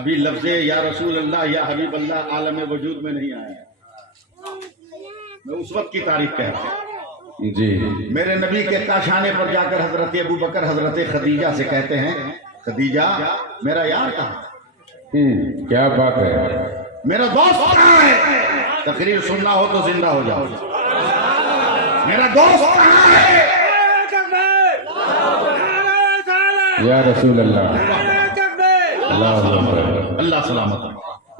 ابھی لفظ یا رسول اللہ یا حبیب اللہ عالم وجود میں نہیں آیا. میں اس وقت کی تاریخ کہہ رہا ہوں. جی میرے نبی کے کاشانے پر جا کر حضرت ابو بکر حضرت خدیجہ سے کہتے ہیں خدیجہ میرا یار کہاں، کیا بات ہے، میرا دوست کہاں ہے؟ تقریر سننا ہو تو زندہ ہو جاؤ. میرا دوست کہاں ہے؟ یا رسول اللہ، اللہ سلامت اللہ سلامت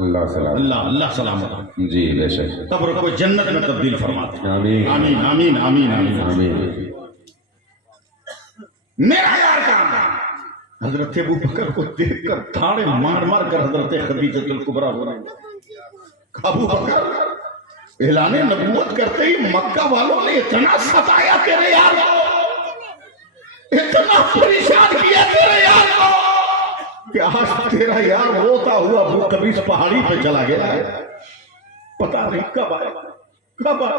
اللہ سلام، اللہ اللہ سلامت. جی بے شک، قبر کو جنت میں تبدیل فرماتے. آمین آمین آمین آمین آمین. آمین. میرا یار کہاں ہے؟ حضرت ابو بکر کو دیکھ کر تھاڑے مار مار کر حضرت خدیجہ الکبریٰ ہو رہے ہیں. ابو بکر اعلان نبوت کرتے ہی مکہ والوں نے اتنا ستایا تیرے یار کو، اتنا پریشان کیا تیرے یار کو کہ آج تیرا یار روتا ہوا ابو قبیس پہاڑی پہ چلا گیا ہے. پتہ نہیں کب آئے کب آئے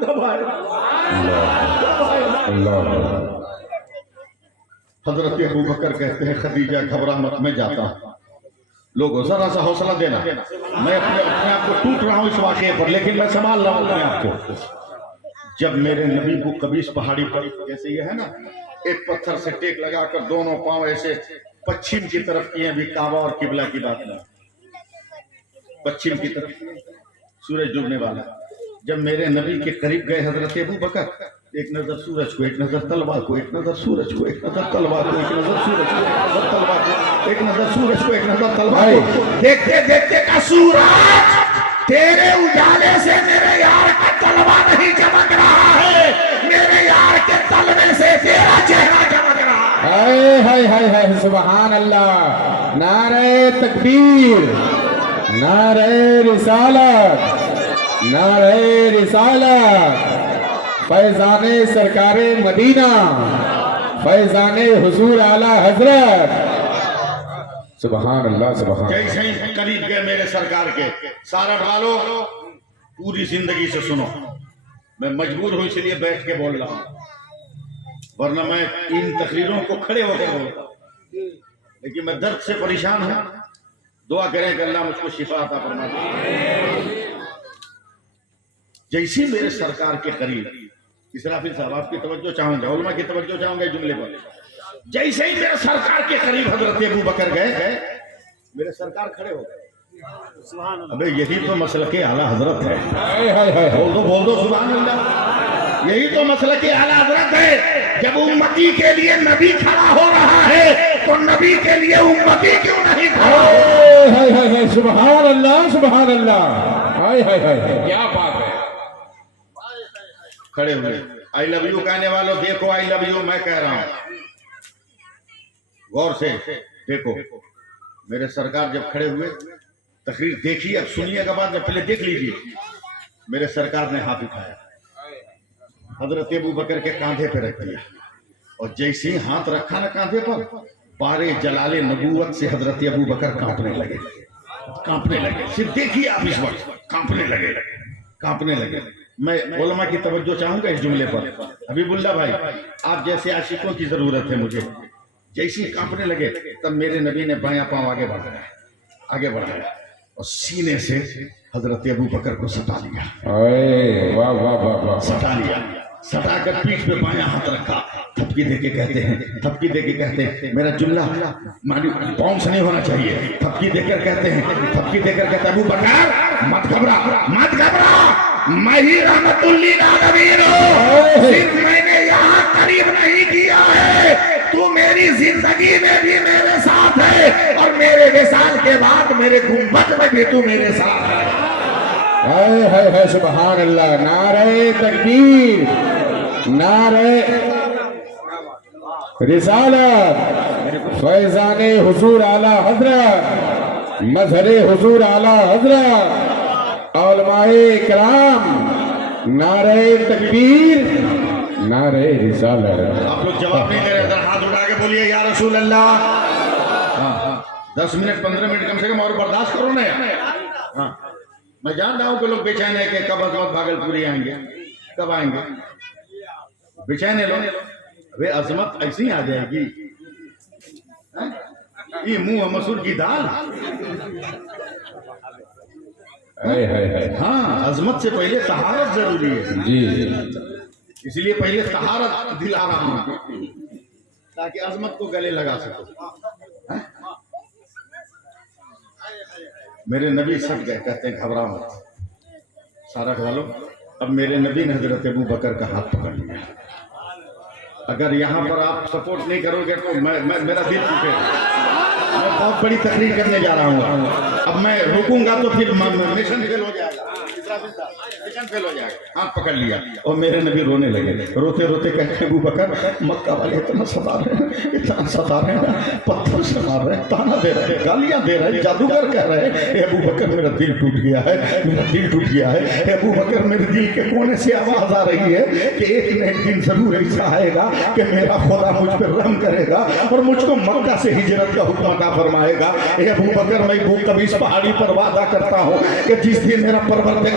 کب آئے کب آئے. اللہ حضرت ابو بکر کہتے ہیں خدیجہ گھبرا مت، میں جاتا ہوں. لوگوں ذرا سا حوصلہ دینا، میں اپنے آپ کو ٹوٹ رہا ہوں اس واقعے پر، لیکن میں سنبھال رہا ہوں اپنے آپ کو. جب میرے نبی کو قبیس پہاڑی پر جیسے یہ ہے نا ایک پتھر سے ٹیک لگا کر دونوں پاؤں ایسے پچھم کی طرف کیے، بھی کعبہ اور قبلہ کی بات نہیں، پچھم کی طرف سورج ڈوبنے والا. جب میرے نبی کے قریب گئے حضرت ابو بکر، ایک نظر سورج کو، ایک نظر تلوار کو، ایک نظر سورج کو، ایک نظر تلوار کو، ایک نظر سورج کو، ایک نظر تلوار کو، ایک نظر سورج کو، ایک نظر تلوار کو. دیکھتے دیکھتے کا سورج تیرے اجالے سے میرے یار کا تلوا نہیں چمک رہا ہے، میرے یار کے تلوے سے تیرا چہرہ چمک رہا ہے. ہائے ہائے ہائے ہائے، سبحان اللہ. نعرہ تکبیر، نعرہ رسالت، نعرہ رسالت. فیضان سرکار مدینہ، فیضان حضور اعلی حضرت. سبحان اللہ سبحان اللہ. جیسے ہی قریب گئے میرے سرکار کے، سارا ڈالو پوری زندگی سے سنو. میں مجبور ہوں اس لیے بیٹھ کے بول رہا ہوں، ورنہ میں ان تقریروں کو کھڑے ہو کے بولتا ہوں، لیکن میں درد سے پریشان ہوں. دعا کریں کہ اللہ مجھ کو شفا عطا فرما دے. جیسے میرے سرکار کے قریب، اسرافیل صاحب آپ کی توجہ چاہوں گا، علماء کی توجہ چاہوں گا جملے پر. جیسے ہی میرے سرکار کے قریب حضرت ابو بکر گئے، میرے سرکار کھڑے ہو گئے. ابے یہی تو مسلک اعلیٰ حضرت ہے. بول دو سبحان اللہ. یہی تو مسلک اعلیٰ حضرت ہے. جب امتی کے لیے نبی کھڑا ہو رہا ہے تو نبی کے لیے امتی کیوں نہیں کھڑا ہو؟ سبحان اللہ سبحان اللہ. ہائے ہائے ہائے، کیا بات ہے. کھڑے ہوئے. آئی لو یو کہنے والوں دیکھو، آئی لو یو میں کہہ رہا ہوں، غور سے دیکھو. میرے سرکار جب کھڑے ہوئے، تقریر دیکھیے، اب سنیے گا بعد میں، پہلے دیکھ لیجیے. میرے سرکار نے ہاتھ اٹھایا، حضرت ابو بکر کے کاندھے پہ رکھ دیا، اور جیسے ہی ہاتھ رکھا نا کاندھے پر، بارے جلال نبوت سے حضرت ابو بکر کانپنے لگے. کانپنے لگے. صرف دیکھیے آپ اس وقت، کانپنے لگے کانپنے لگے. میں علماء کی توجہ چاہوں گا اس جملے پر. حبیب اللہ بھائی، آپ جیسے عاشقوں کی ضرورت ہے مجھے. جیسے کانپنے لگے تب میرے نبی نے بایاں پاؤں آگے بڑھایا اور سینے سے حضرت ابو بکر کو سٹا لیا. واہ واہ واہ واہ. سٹا کر پیٹھ پہ بایاں ہاتھ رکھا. تھپکی دے کے کہتے ہیں میرا جملہ باؤنس نہیں ہونا چاہیے. تھپکی دے کر کہتے ہیں ابو بکر مت گھبرا، میں ہی رحمت للعالمین ہوں. صرف میں نے یہاں قریب نہیں کیا ہے، تو میری زندگی میں بھی میرے ساتھ ہے، اور میرے وصال کے بعد میرے گنبد میں بھی تو میرے ساتھ ہے. ہائے ہائے ہائے، سبحان اللہ. نعرہ تکبیر، نعرہ رسالت، فیضان حضور اعلی حضرت، مظہر حضور اعلی حضرت، علماء کرام. نعرہ تکبیر، نعرہ رسالت. آپ لوگ جواب نہیں دے رہے، ذرا ہاتھ اٹھا کے بولیے یا رسول اللہ. ہاں 10 منٹ 15 منٹ کم سے کم اور برداشت کرو نا. ہاں میں جان رہا ہوں کہ لوگ بے چین ہے کہ کب عظمت بھاگل پوری آئیں گے، کب آئیں گے. بے چین ہے لوگ. ابھی عظمت ایسی آ جائے گی، یہ منہ مسور کی دال. ہاں عظمت سے پہلے طہارت ضروری ہے. جی اس لیے پہلے طہارت دلا رہا ہوں تاکہ عظمت کو گلے لگا سکو. میرے نبی سب گئے کہتے ہیں گھبراؤ مت. سارا والو اب میرے نبی نے حضرت ابو بکر کا ہاتھ پکڑ لیا. اگر یہاں پر آپ سپورٹ نہیں کرو گے تو میرا دل ٹوٹے گا. میں بہت بڑی تقریر کرنے جا رہا ہوں. اب میں رکوں گا تو پھر مشن فیل ہو جائے گا. مشن فیل ہو جائے گا. ہاتھ پکڑ لیا اور میرے نبی رونے لگے. روتے روتے کہتے ہیں ابو بکر مکہ والے اتنا ستا رہے ہیں, اتنا ستا رہے ہیں, پتھر سے مار رہے ہیں, تانا دے رہے ہیں, گالیاں دے رہے ہیں, جادوگر کہہ رہے ہیں. اے ابو بکر میرا دل ٹوٹ گیا ہے, میرا دل ٹوٹ گیا ہے. اے ابو بکر میرے دل کے کونے سے آواز آ رہی ہے کہ ایک نہ ایک دن ضرور ایسا آئے گا کہ میرا خدا مجھ پر رحم کرے گا اور مجھ کو مکہ سے ہجرت کا حکم عطا فرمائے گا. اے ابو بکر میں کبھی اس پہاڑی پر وعدہ کرتا ہوں کہ جس دن میرا پروردگار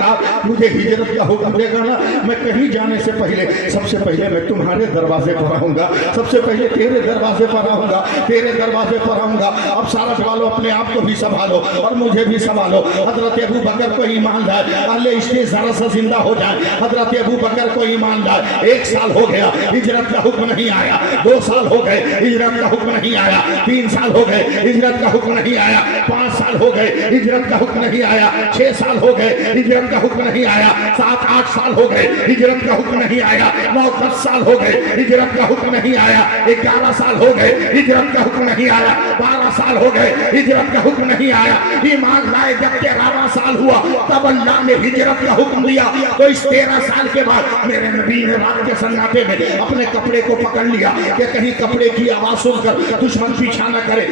مجھے ہجرت کا حکم دے گا نا, میں کہیں جانے سے پہلے سب سے پہلے میں تمہارے دروازے پر آؤں گا, سب سے پہلے تیرے دروازے پر آؤں گا, تیرے دروازے پر آؤں گا. اب سارا سوالو اپنے آپ کو بھی سنبھالو اور مجھے بھی سنبھالو. حضرت ابو بکر کو ایمان لائے, اہل عشق ذرا سا زندہ ہو جائے. حضرت ابو بکر کو ایمان لائے. 1 سال ہو گیا ہجرت کا حکم نہیں آیا, 2 سال ہو گئے ہجرت کا حکم نہیں آیا, 3 سال ہو گئے ہجرت کا حکم نہیں آیا, 5 سال ہو گئے ہجرت کا حکم نہیں آیا, 6 سال ہو گئے ہجرت کا حکم نہیں آیا, 7-8 سال ہو گئے ہجرت کا حکم نہیں آیا, 9-10 سال ہو گئے ہجرت کا حکم نہیں آیا, 11 سال ہو گئے ہجرت کا حکم نہیں آیا, 12 سال ہو گئے ہجرت کا حکم نہیں آیا. ایمان لائے جب 13واں سال ہوا تب اللہ نے ہجرت کا حکم دیا. تو اس 13 سال کے بعد میرے نبی نے رات کے سناٹے میں اپنے کپڑے کو پکڑ لیا کہ کہیں کپڑے کی آواز سن کر دشمن پیچھا نہ کرے.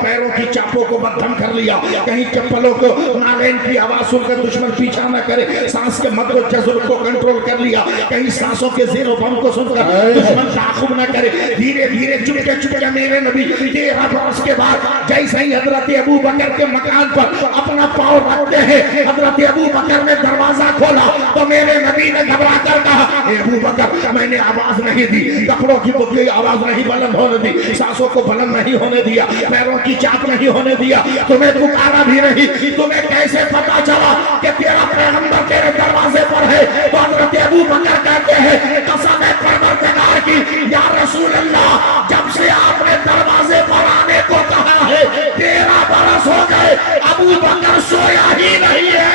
پیروں کی چاپوں کو بدھم کر لیا, کہیں چپلوں کو نالین کی آواز سن کر دشمن پیچھا نہ کرے. سانس کے مد و جزر کو کنٹرول کر لیا, کہیں سانسوں کے زیر و بم کو سن کر دشمن تعاقب نہ کرے. دھیرے دھیرے چپکے چپکے میرے نبی 13 برس کے بعد جیسے ہی حضرت ابو بکر کے مکان پر اپنا پاؤں رکھتے ہیں, حضرت ابو بکر نے دروازہ کھولا تو میرے نبی نے گھبرا کر کہا اے ابو بکر میں نے آواز نہیں دی, کپڑوں کی کوئی آواز نہیں بلند ہونے دی, سانسوں کو بلند نہیں ہونے دیا, پیروں کی چاپ نہیں ہونے دیا, تمہیں پکارا بھی نہیں. تمہیں کیسے پتا چلا کہ تیرا پیغمبر تیرے دروازے پر ہے؟ تو حضرت ابو بکر کہتے ہیں قسم ہے پروردگار کی یا رسول اللہ, جب سے آپ نے دروازے پر آنے کو کہا ہے 13 برس ہو گئے, ابو بکر سویا ہی نہیں ہے.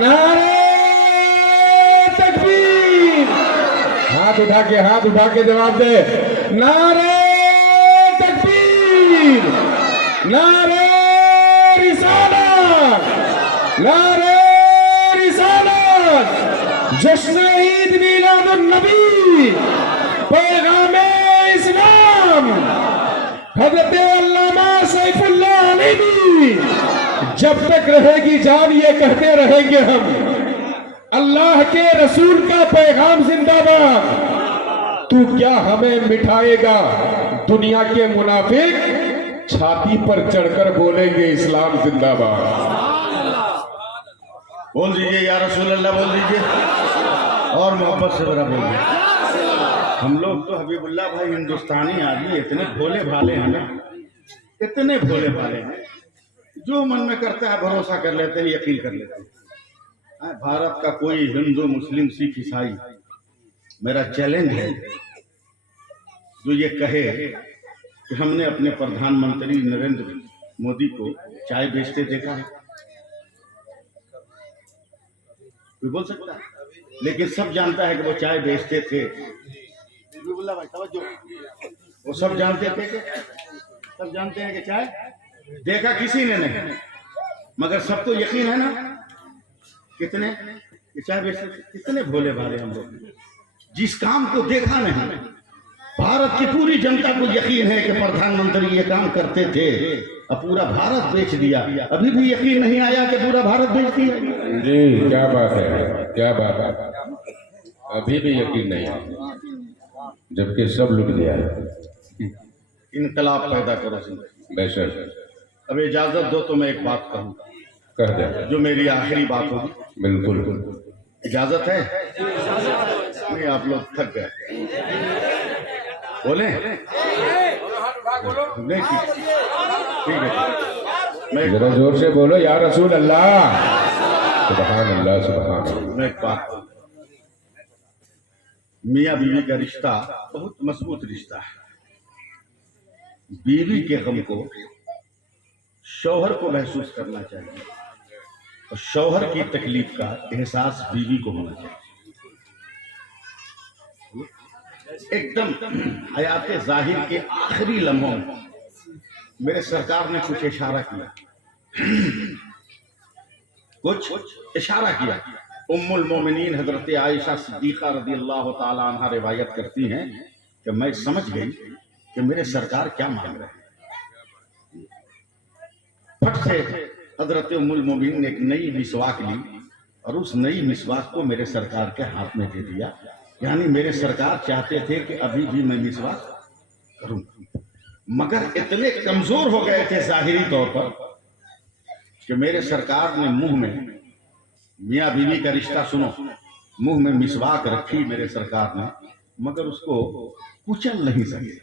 نعرہ تکبیر, ہاتھ اٹھا کے جواب دے. نعرہ تکبیر, نعرہ رسالت, نعرہ رسالت, جشن عید میلاد النبی, پیغام اسلام, حضرت علامہ سیف اللہ علیوی. جب تک رہے گی جان یہ کہتے رہیں گے ہم, اللہ کے رسول کا پیغام زندہ باد. تو کیا ہمیں مٹھائے گا؟ دنیا کے منافق چھاتی پر چڑھ کر بولیں گے اسلام زندہ باد. بول دیجئے یا رسول اللہ, بول دیجئے اور محبت سے ذرا بولیے. ہم لوگ تو حبیب اللہ بھائی ہندوستانی آدمی اتنے بھولے بھالے ہیں نا, اتنے بھولے بھالے ہیں, جو من میں کرتا ہے بھروسہ کر لیتے ہیں, یقین کر لیتے ہیں. بھارت کا کوئی ہندو مسلم سکھ عیسائی, میرا چیلنج ہے جو یہ کہے کہ ہم نے اپنے پردھان منتری نریندر مودی کو چائے بیچتے دیکھا ہے, کوئی بول سکتا ہے؟ لیکن سب جانتا ہے کہ وہ چائے بیچتے تھے. وہ سب جانتے تھے کہ سب جانتے ہیں کہ چائے دیکھا کسی نے نہیں, مگر سب کو یقین ہے نا کتنے کہ چائے بیچتے تھے. کتنے بھولے بھالے ہم لوگ, جس کام کو دیکھا نہیں. بھارت کی پوری جنتا کو یقین ہے کہ پردھان منتری یہ کام کرتے تھے, اب پورا بھارت بیچ دیا. ابھی بھی یقین نہیں آیا کہ پورا بھارت بیچتی ہے. جی کیا بات ہے, کیا بات ہے, ابھی بھی یقین نہیں آیا جبکہ سب لٹ گیا ہے. انقلاب پیدا کرو. بے شک. اب اجازت دو تو میں ایک بات کہوں, کر دے, جو میری آخری بات ہوگی. بالکل. اجازت ہے؟ نہیں آپ لوگ تھک گئے, بولیں نہیں؟ ٹھیک ہے, ذرا زور سے بولو یا رسول اللہ. سبحان اللہ, سبحان اللہ. میں ایک بات, میاں بیوی کا رشتہ بہت مضبوط رشتہ ہے. بیوی کے غم کو شوہر کو محسوس کرنا چاہیے اور شوہر کی تکلیف کا احساس بیوی کو ہونا چاہیے. ایک دم حیات ظاہر کے آخری لمحوں میں میرے سرکار نے کچھ اشارہ کیا. ام المومنین حضرت عائشہ صدیقہ رضی اللہ تعالی عنہ روایت کرتی ہیں کہ میں سمجھ گئی کہ میرے سرکار کیا مانگ رہے ہیں. پھٹ سے حضرت ام المومنین نے ایک نئی مسواک لی اور اس نئی مسواک کو میرے سرکار کے ہاتھ میں دے دیا. یعنی میرے سرکار چاہتے تھے کہ ابھی بھی میں مسواک کروں، مگر اتنے کمزور ہو گئے تھے ظاہری طور پر کہ میرے سرکار نے منہ میں، میاں بیوی کا رشتہ سنو، منہ میں مسواک رکھی میرے سرکار نے، مگر اس کو کچل نہیں سکے.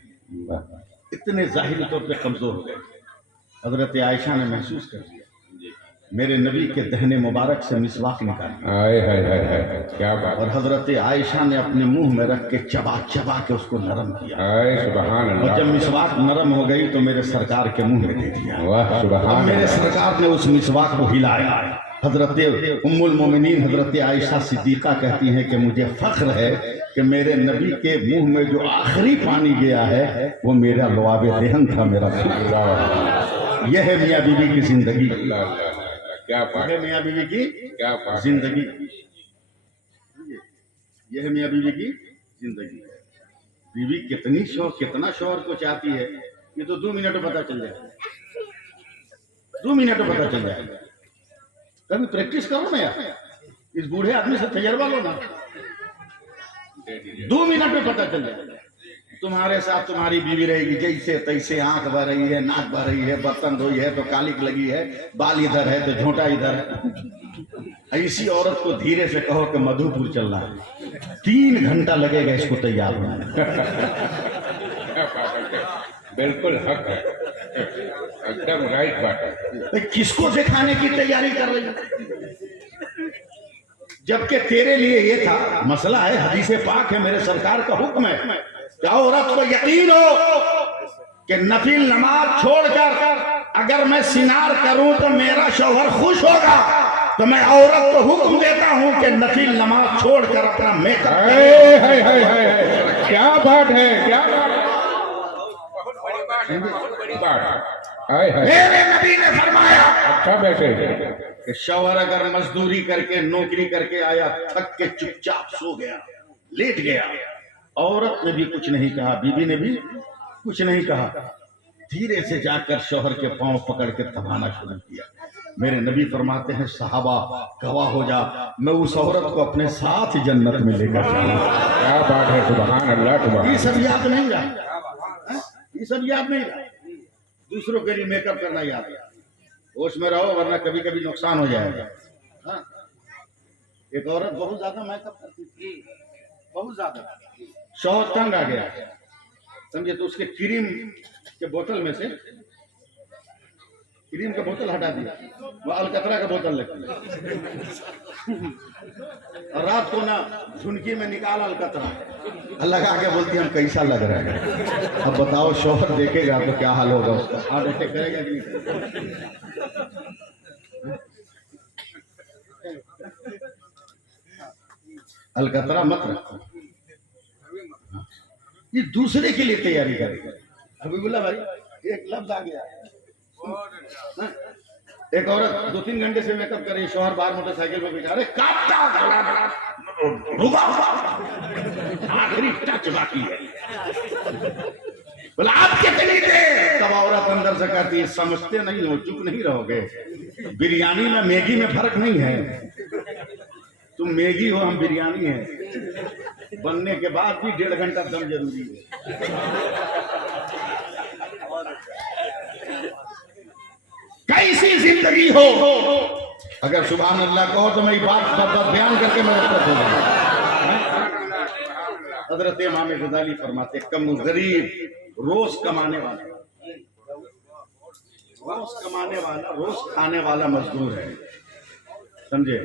اتنے ظاہری طور پہ کمزور ہو گئے. حضرت عائشہ نے محسوس کر لیا، میرے نبی کے دہنے مبارک سے مسواک نکالی کیا بات. اور حضرت عائشہ نے اپنے منہ میں رکھ کے چبا چبا کے اس کو نرم کیا. سبحان اور اللہ. جب مسواک نرم ہو گئی تو میرے سرکار کے منہ میں دے دیا. واہ اب سبحان میرے اللہ. سرکار نے اس مسواک کو ہلایا. حضرت ام المومنین حضرت عائشہ صدیقہ کہتی ہیں کہ مجھے فخر ہے کہ میرے نبی کے منہ میں جو آخری پانی گیا ہے وہ میرا لعاب دہن تھا. میرا یہ ہے میاں بیوی کی زندگی. اللہ اللہ اللہ. کیا بات. یہ ہے میاں بیوی کی کیا بات. زندگی. یہ ہے میاں بیوی کی زندگی. بیوی کتنا شوہر کو چاہتی ہے یہ تو 2 منٹ میں پتہ چل جائے گا. 2 منٹ میں پتہ چل جائے گا. کبھی پریکٹس کرو نا یار، اس بوڑھے آدمی سے تجربہ لو نا. 2 منٹ میں پتہ چل جائے گا. تمہارے ساتھ تمہاری بیوی رہے گی جیسے تیسے، آنکھ بہ رہی ہے، ناک بہ رہی ہے، برتن دھوئی ہے تو کالک لگی ہے، بال ادھر ہے تو جھونٹا ادھر ہے. ایسی عورت کو دھیرے سے کہو کہ مدھو پور چلنا ہے، 3 گھنٹہ لگے گا اس کو تیار ہونے میں. بالکل حق ہے، ایک دم رائٹ بات ہے. کس کو دکھانے کی تیاری کر رہی ہے؟ جبکہ تیرے لیے یہ تھا. مسئلہ ہے، حدیث پاک ہے، میرے سرکار کا حکم ہے کہ عورت کو یقین ہو کہ نفل نماز چھوڑ کر اگر میں سنار کروں تو میرا شوہر خوش ہوگا. تو میں عورت کو حکم دیتا ہوں کہ نفل نماز چھوڑ کر اپنا میک اپ. کیا بات ہے، کیا بات ہے. میرے نبی نے فرمایا اچھا بیٹھے. کہ شوہر اگر مزدوری کر کے نوکری کر کے آیا، تھک کے چپ چاپ سو گیا، لیٹ گیا، عورت نے بھی کچھ نہیں کہا، بیوی نے بھی کچھ نہیں کہا، دھیرے سے جا کر شوہر کے پاؤں پکڑ کے دبانا شروع کیا. میرے نبی فرماتے ہیں صحابہ گواہ ہو جا، میں اس عورت کو اپنے ساتھ جنت میں لے کر جاؤں. کیا بات ہے. سبحان اللہ. یہ سب یاد نہیں رہا، یہ سب یاد نہیں رہا. دوسروں کے لیے میک اپ کرنا یاد ہے. ہوش میں رہو ورنہ کبھی کبھی نقصان ہو جائے گا. ایک عورت بہت زیادہ میک اپ کرتی تھی، بہت زیادہ. شوہر تنگ آ گیا سمجھے تو اس کے کریم کے بوتل میں سے کریم کا بوتل ہٹا دیا، وہ الکترا کا بوتل لگتا. اور رات کو نا جھنکی میں نکالا الکترا، لگا کے بولتی ہم کیسا لگ رہا ہے. اب بتاؤ شوہر دیکھے گا تو کیا حال ہوگا اس کا؟ ہارٹ اٹیک کرے گا کہ نہیں کرے گا؟ الکترا مت رکھو، یہ دوسرے کے لیے تیاری کرے گا. ابھی بولا بھائی ایک لفظ آ گیا. ایک عورت 2-3 گھنٹے سے میک اپ کر رہی، شوہر باہر موٹر سائیکل پہ بیٹھا، آخری ٹچ باقی ہے. بولا آپ کتنی دیر؟ تب عورت اندر سے کہتی ہے سمجھتے نہیں ہو، چپ نہیں رہو گے. بریانی میں میگی میں فرق نہیں ہے. تم میگی ہو، ہم بریانی ہیں. بننے کے بعد بھی 1.5 گھنٹہ دم ضروری ہے. کیسی زندگی ہو اگر سبحان اللہ کہو تو میں بات بیان کر کے میں رخصت ہو جاؤں. حضرت امام غزالی فرماتے کم غریب روز کمانے والا، روز کمانے والا، روز کھانے والا مزدور ہے، سمجھے،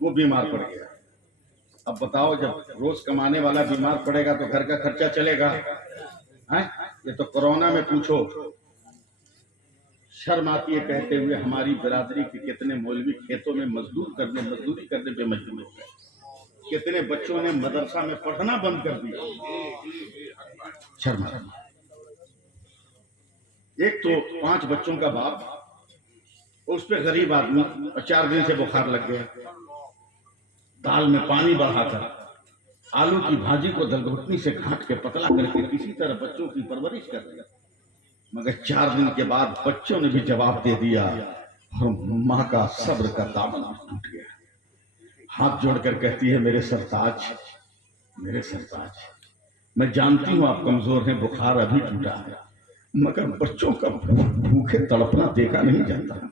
وہ بیمار پڑ گیا. اب بتاؤ جب روز کمانے والا بیمار پڑے گا تو گھر کا خرچہ چلے گا؟ یہ تو کورونا میں پوچھو. شرم آتی ہے کہتے ہوئے ہماری برادری کے کتنے مولوی کھیتوں میں مزدوری کرنے پہ مجبور ہو گئے. کتنے بچوں نے مدرسہ میں پڑھنا بند کر دیا. شرم آتی ہے. ایک تو 5 بچوں کا باپ, اس پہ غریب آدمی, اور 4 دن سے بخار لگ گیا. دال میں پانی بڑھا کر آلو کی بھاجی کو دلگھٹنی سے گھاٹ کے پتلا کر کے کسی طرح بچوں کی پرورش کر دیا. مگر 4 دن کے بعد بچوں نے بھی جواب دے دیا اور ماں کا صبر کا دامن ٹوٹ گیا. ہاتھ جوڑ کر کہتی ہے میرے سرتاج, میرے سرتاج, میں جانتی ہوں آپ کمزور ہیں, بخار ابھی ٹوٹا ہے, مگر بچوں کا بھوکے تڑپنا دیکھا نہیں جاتا.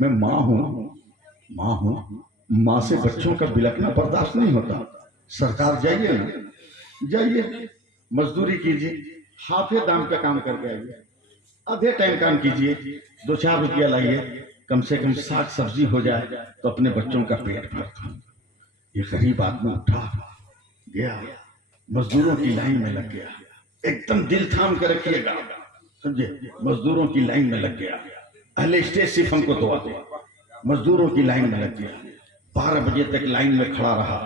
میں ماں ہوں, ماں ہوں, ماں سے بچوں کا بلکنا برداشت نہیں ہوتا. سرکار جائیے نا, جائیے مزدوری کیجیے, ہافے دام کا کام کر کے آئیے, آدھے ٹائم کام کیجیے, 2-4 روپیہ لائیے, کم سے کم ساگ سبزی ہو جائے تو اپنے بچوں کا پیٹ بھرتا. یہ غریب آدمی اٹھا گیا, مزدوروں کی لائن میں لگ گیا. ایک دم دل تھام کر رکھیے گا, سمجھے, مزدوروں کی لائن میں لگ گیا. اہل اسٹیج صرف ہم کو دعا دے. مزدوروں کی لائن میں لگ گیا. 12 بجے تک لائن میں کھڑا رہا.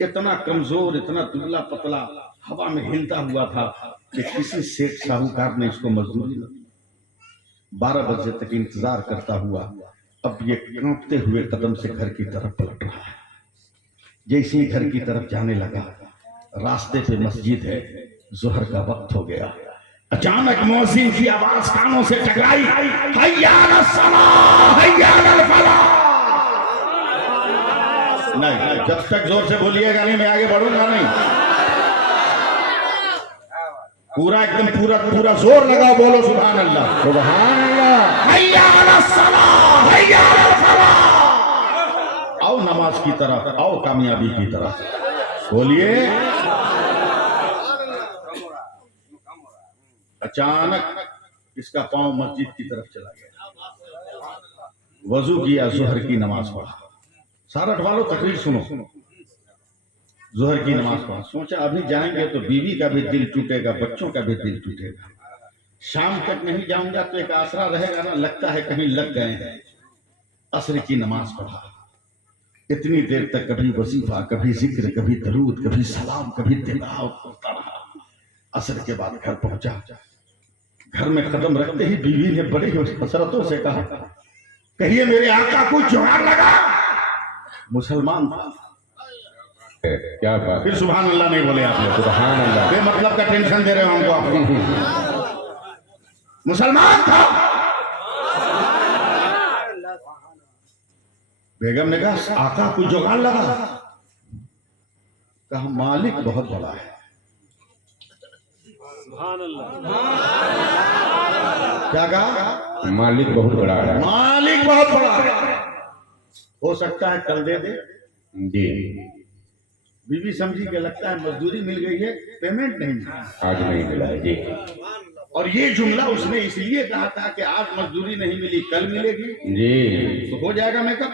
اتنا کمزور, اتنا دبلا پتلا, ہوا میں ہلتا ہوا تھا کہ کسی سیٹ ساہوکار نے اس کو مزدوری نہ دی. 12 بجے تک انتظار کرتا ہوا. اب یہ کانپتے ہوئے قدم سے گھر کی طرف پلٹ رہا ہے. جیسے ہی گھر کی طرف جانے لگا, راستے پہ مسجد ہے, ظہر کا وقت ہو گیا. اچانک مؤذن کی آواز کانوں سے ٹکرائی, حی علی الصلاۃ, حی علی الفلاح. نہیں, جب تک زور سے بولیے گا نہیں میں آگے بڑھوں گا نہیں. پورا ایک دم پورا زور لگا, بولو سبحان اللہ, سبحان اللہ. حی علی الصلاۃ, حی علی الفلاح. آؤ نماز کی طرف, آؤ کامیابی کی طرف, بولیے. اچانک اس کا پاؤں مسجد کی طرف چلا گیا. وضو کیا, ظہر کی نماز پڑھا. سارا ڈھوالو تقریر سنو. ظہر کی نماز پڑھا. سوچا ابھی جائیں گے تو بیوی کا بھی دل ٹوٹے گا, بچوں کا بھی دل ٹوٹے گا. شام تک نہیں جاؤں گا تو ایک آسرا رہے گا نا, لگتا ہے کہیں لگ گئے ہیں. عصر کی نماز پڑھا. اتنی دیر تک کبھی وظیفہ, کبھی ذکر, کبھی درود, کبھی سلام, کبھی تلاوت کرتا رہا. عصر کے بعد گھر پہنچا. گھر میں قدم رکھتے ہی بیوی نے بڑی حسرتوں سے کہا, کہیے میرے آقا کو جوان لگا. مسلمان تھا. کیا بات, پھر سبحان اللہ نہیں بولے آپ نے. سبحان اللہ. بے مطلب کا ٹینشن دے رہے ہوں کو آپ. مسلمان تھا. بیگم نے کہا آقا کو جوان لگا. کہا مالک بہت بڑا ہے. کیا کہا؟ مالک بہت بڑا ہے. مالک بہت بڑا ہے. ہو سکتا ہے کل دے دے. جی, بیوی سمجھی کہ لگتا ہے مزدوری مل گئی ہے, پیمنٹ نہیں ملا, آج نہیں ملا ہے. جی, اور یہ جملہ اس نے اس لیے کہا تھا کہ آج مزدوری نہیں ملی, کل ملے گی جی. تو ہو جائے گا میک اپ.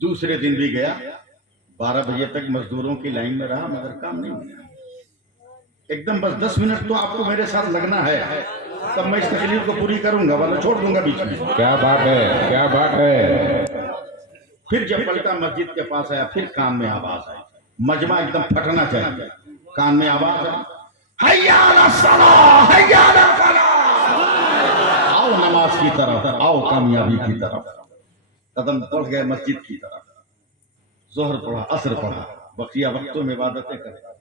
دوسرے دن بھی گیا, 12 بجے تک مزدوروں کی لائن میں رہا, مگر کام نہیں ملا. ایک دم بس 10 منٹ تو آپ کو میرے ساتھ لگنا ہے, تب میں اس تکلیف کو پوری کروں گا, ورنہ چھوڑ دوں گا بیچ میں. کیا بات ہے, کیا بات ہے. پھر جب پلٹا مسجد کے پاس آیا, پھر کان میں آواز آئی. مجمع ایک دم پھٹنا چاہیے. کان میں آواز آئی, حی علی الصلاۃ, حی علی الفلاح. آؤ نماز کی طرف, آؤ کامیابی کی طرف. قدم بڑھ گئے مسجد کی طرف. ظہر پڑھا, عصر پڑھا, بقیہ وقتوں میں عبادتیں کرتا.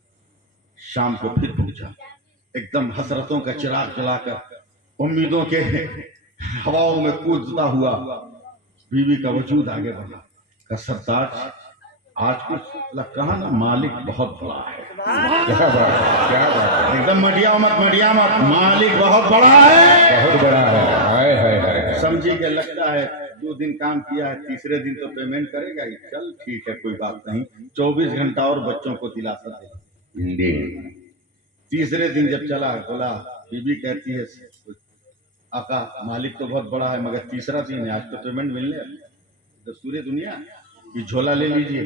شام کو پھر پہنچا, ایک دم حسرتوں کا چراغ جلا کر, امیدوں کے ہواؤں میں کودتا ہوا بیوی کا وجود آگے بڑھا. کہ سرتاج آج کچھ کہا نا, مالک بہت بڑا ہے. کیا بات ہے, کیا بات ہے. ایک دم مڈیا مت, مالک بہت بڑا ہے. بہت بڑا ہے. ہائے ہائے ہائے. سمجھی کہ لگتا ہے 2 دن کام کیا ہے, تیسرے دن تو پیمنٹ کرے گا ہی. چل ٹھیک ہے, کوئی بات نہیں, 24 گھنٹہ اور بچوں کو دلاسا دے. جی. تیسرے دن جب چلا, بولا, بیوی کہتی ہے آقا مالک تو بہت بڑا ہے, مگر تیسرا دن ہے, آج تو پیمنٹ ملنے. دستور دنیا, یہ جھولا لے لیجئے.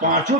5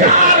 4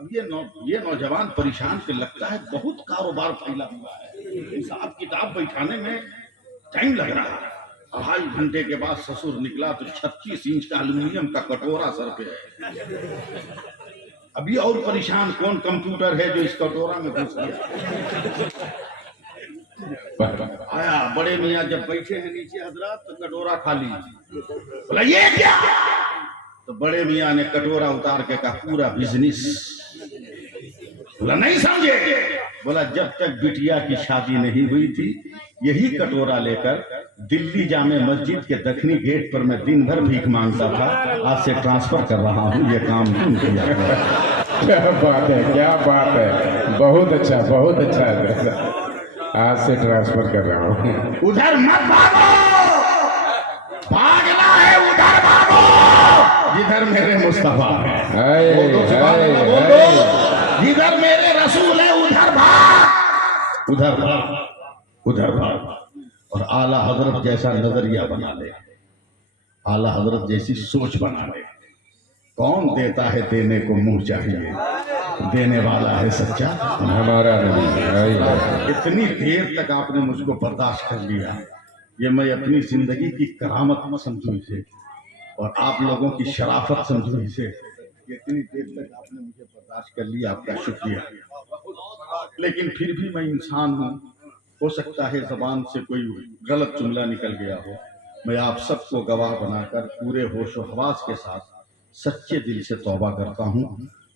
اب یہ نوجوان پریشان کے لگتا ہے بہت کاروبار پھیلا ہوا ہے، حساب کتاب بیٹھانے میں ٹائم لگ رہا ہے۔ 2.5 گھنٹے کے بعد سسر نکلا تو 36 انچ کا الومینیم کا کٹورا سر پہ ہے۔ ابھی اور پریشان کون کمپیوٹر ہے جو اس کٹورا میں گھس گیا۔ آیا بڑے میاں جب بیٹھے ہیں نیچے حضرات تو کٹورا خالی، بولا یہ کیا؟ تو بڑے میاں نے کٹورا اتار کے کہا پورا بزنس۔ بولا نہیں سمجھے؟ بولا جب تک بٹیا کی شادی نہیں ہوئی تھی یہی کٹورا لے کر دلی جامع مسجد کے دکنی گیٹ پر میں دن بھر بھیک مانگتا تھا، آج سے ٹرانسفر کر رہا ہوں، یہ کام تم کیا کرو۔ کیا بات ہے، کیا بات ہے، بہت اچھا، بہت اچھا، آج سے ٹرانسفر کر رہا ہوں۔ ادھر مت بھاگو، بھاگنا ہے ادھر بھاگو جدھر میرے مصطفیٰ ہے، ہائے ہائے ہائے، جدھر میرے رسول ہے ادھر بھاگ، ادھر بھاگ، ادھر بھاگ، اور اعلیٰ حضرت جیسا نظریہ بنا لے، اعلیٰ حضرت جیسی سوچ بنا لے۔ کون دیتا ہے دینے کو منہ چاہیے، دینے والا ہے سچا ہمارا نبی۔ ہائے ہائے، اتنی دیر تک آپ نے مجھ کو برداشت کر لیا، یہ میں اپنی زندگی کی کرامت سمجھوں اسے، اور آپ لوگوں کی شرافت سمجھوں اسے۔ اتنی دیر تک آپ نے مجھے برداشت کر لیا، آپ کا شکریہ۔ لیکن پھر بھی میں انسان ہوں، ہو سکتا ہے زبان سے کوئی غلط جملہ نکل گیا ہو۔ میں آپ سب کو گواہ بنا کر پورے ہوش و حواس کے ساتھ سچے دل سے توبہ کرتا ہوں۔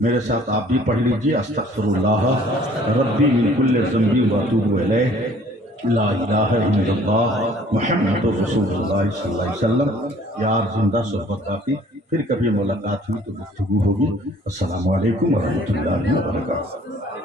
میرے ساتھ آپ بھی پڑھ لیجئے، استغفر اللہ ربی من کل ذنب واتوب الیہ، لا الہ الا اللہ محمد رسول اللہ صلی اللہ علیہ وسلم۔ یار زندہ صحبت باقی، پھر کبھی ملاقات ہوئی تو گفتگو ہوگی۔ السلام علیکم ورحمۃ اللہ وبرکاتہ۔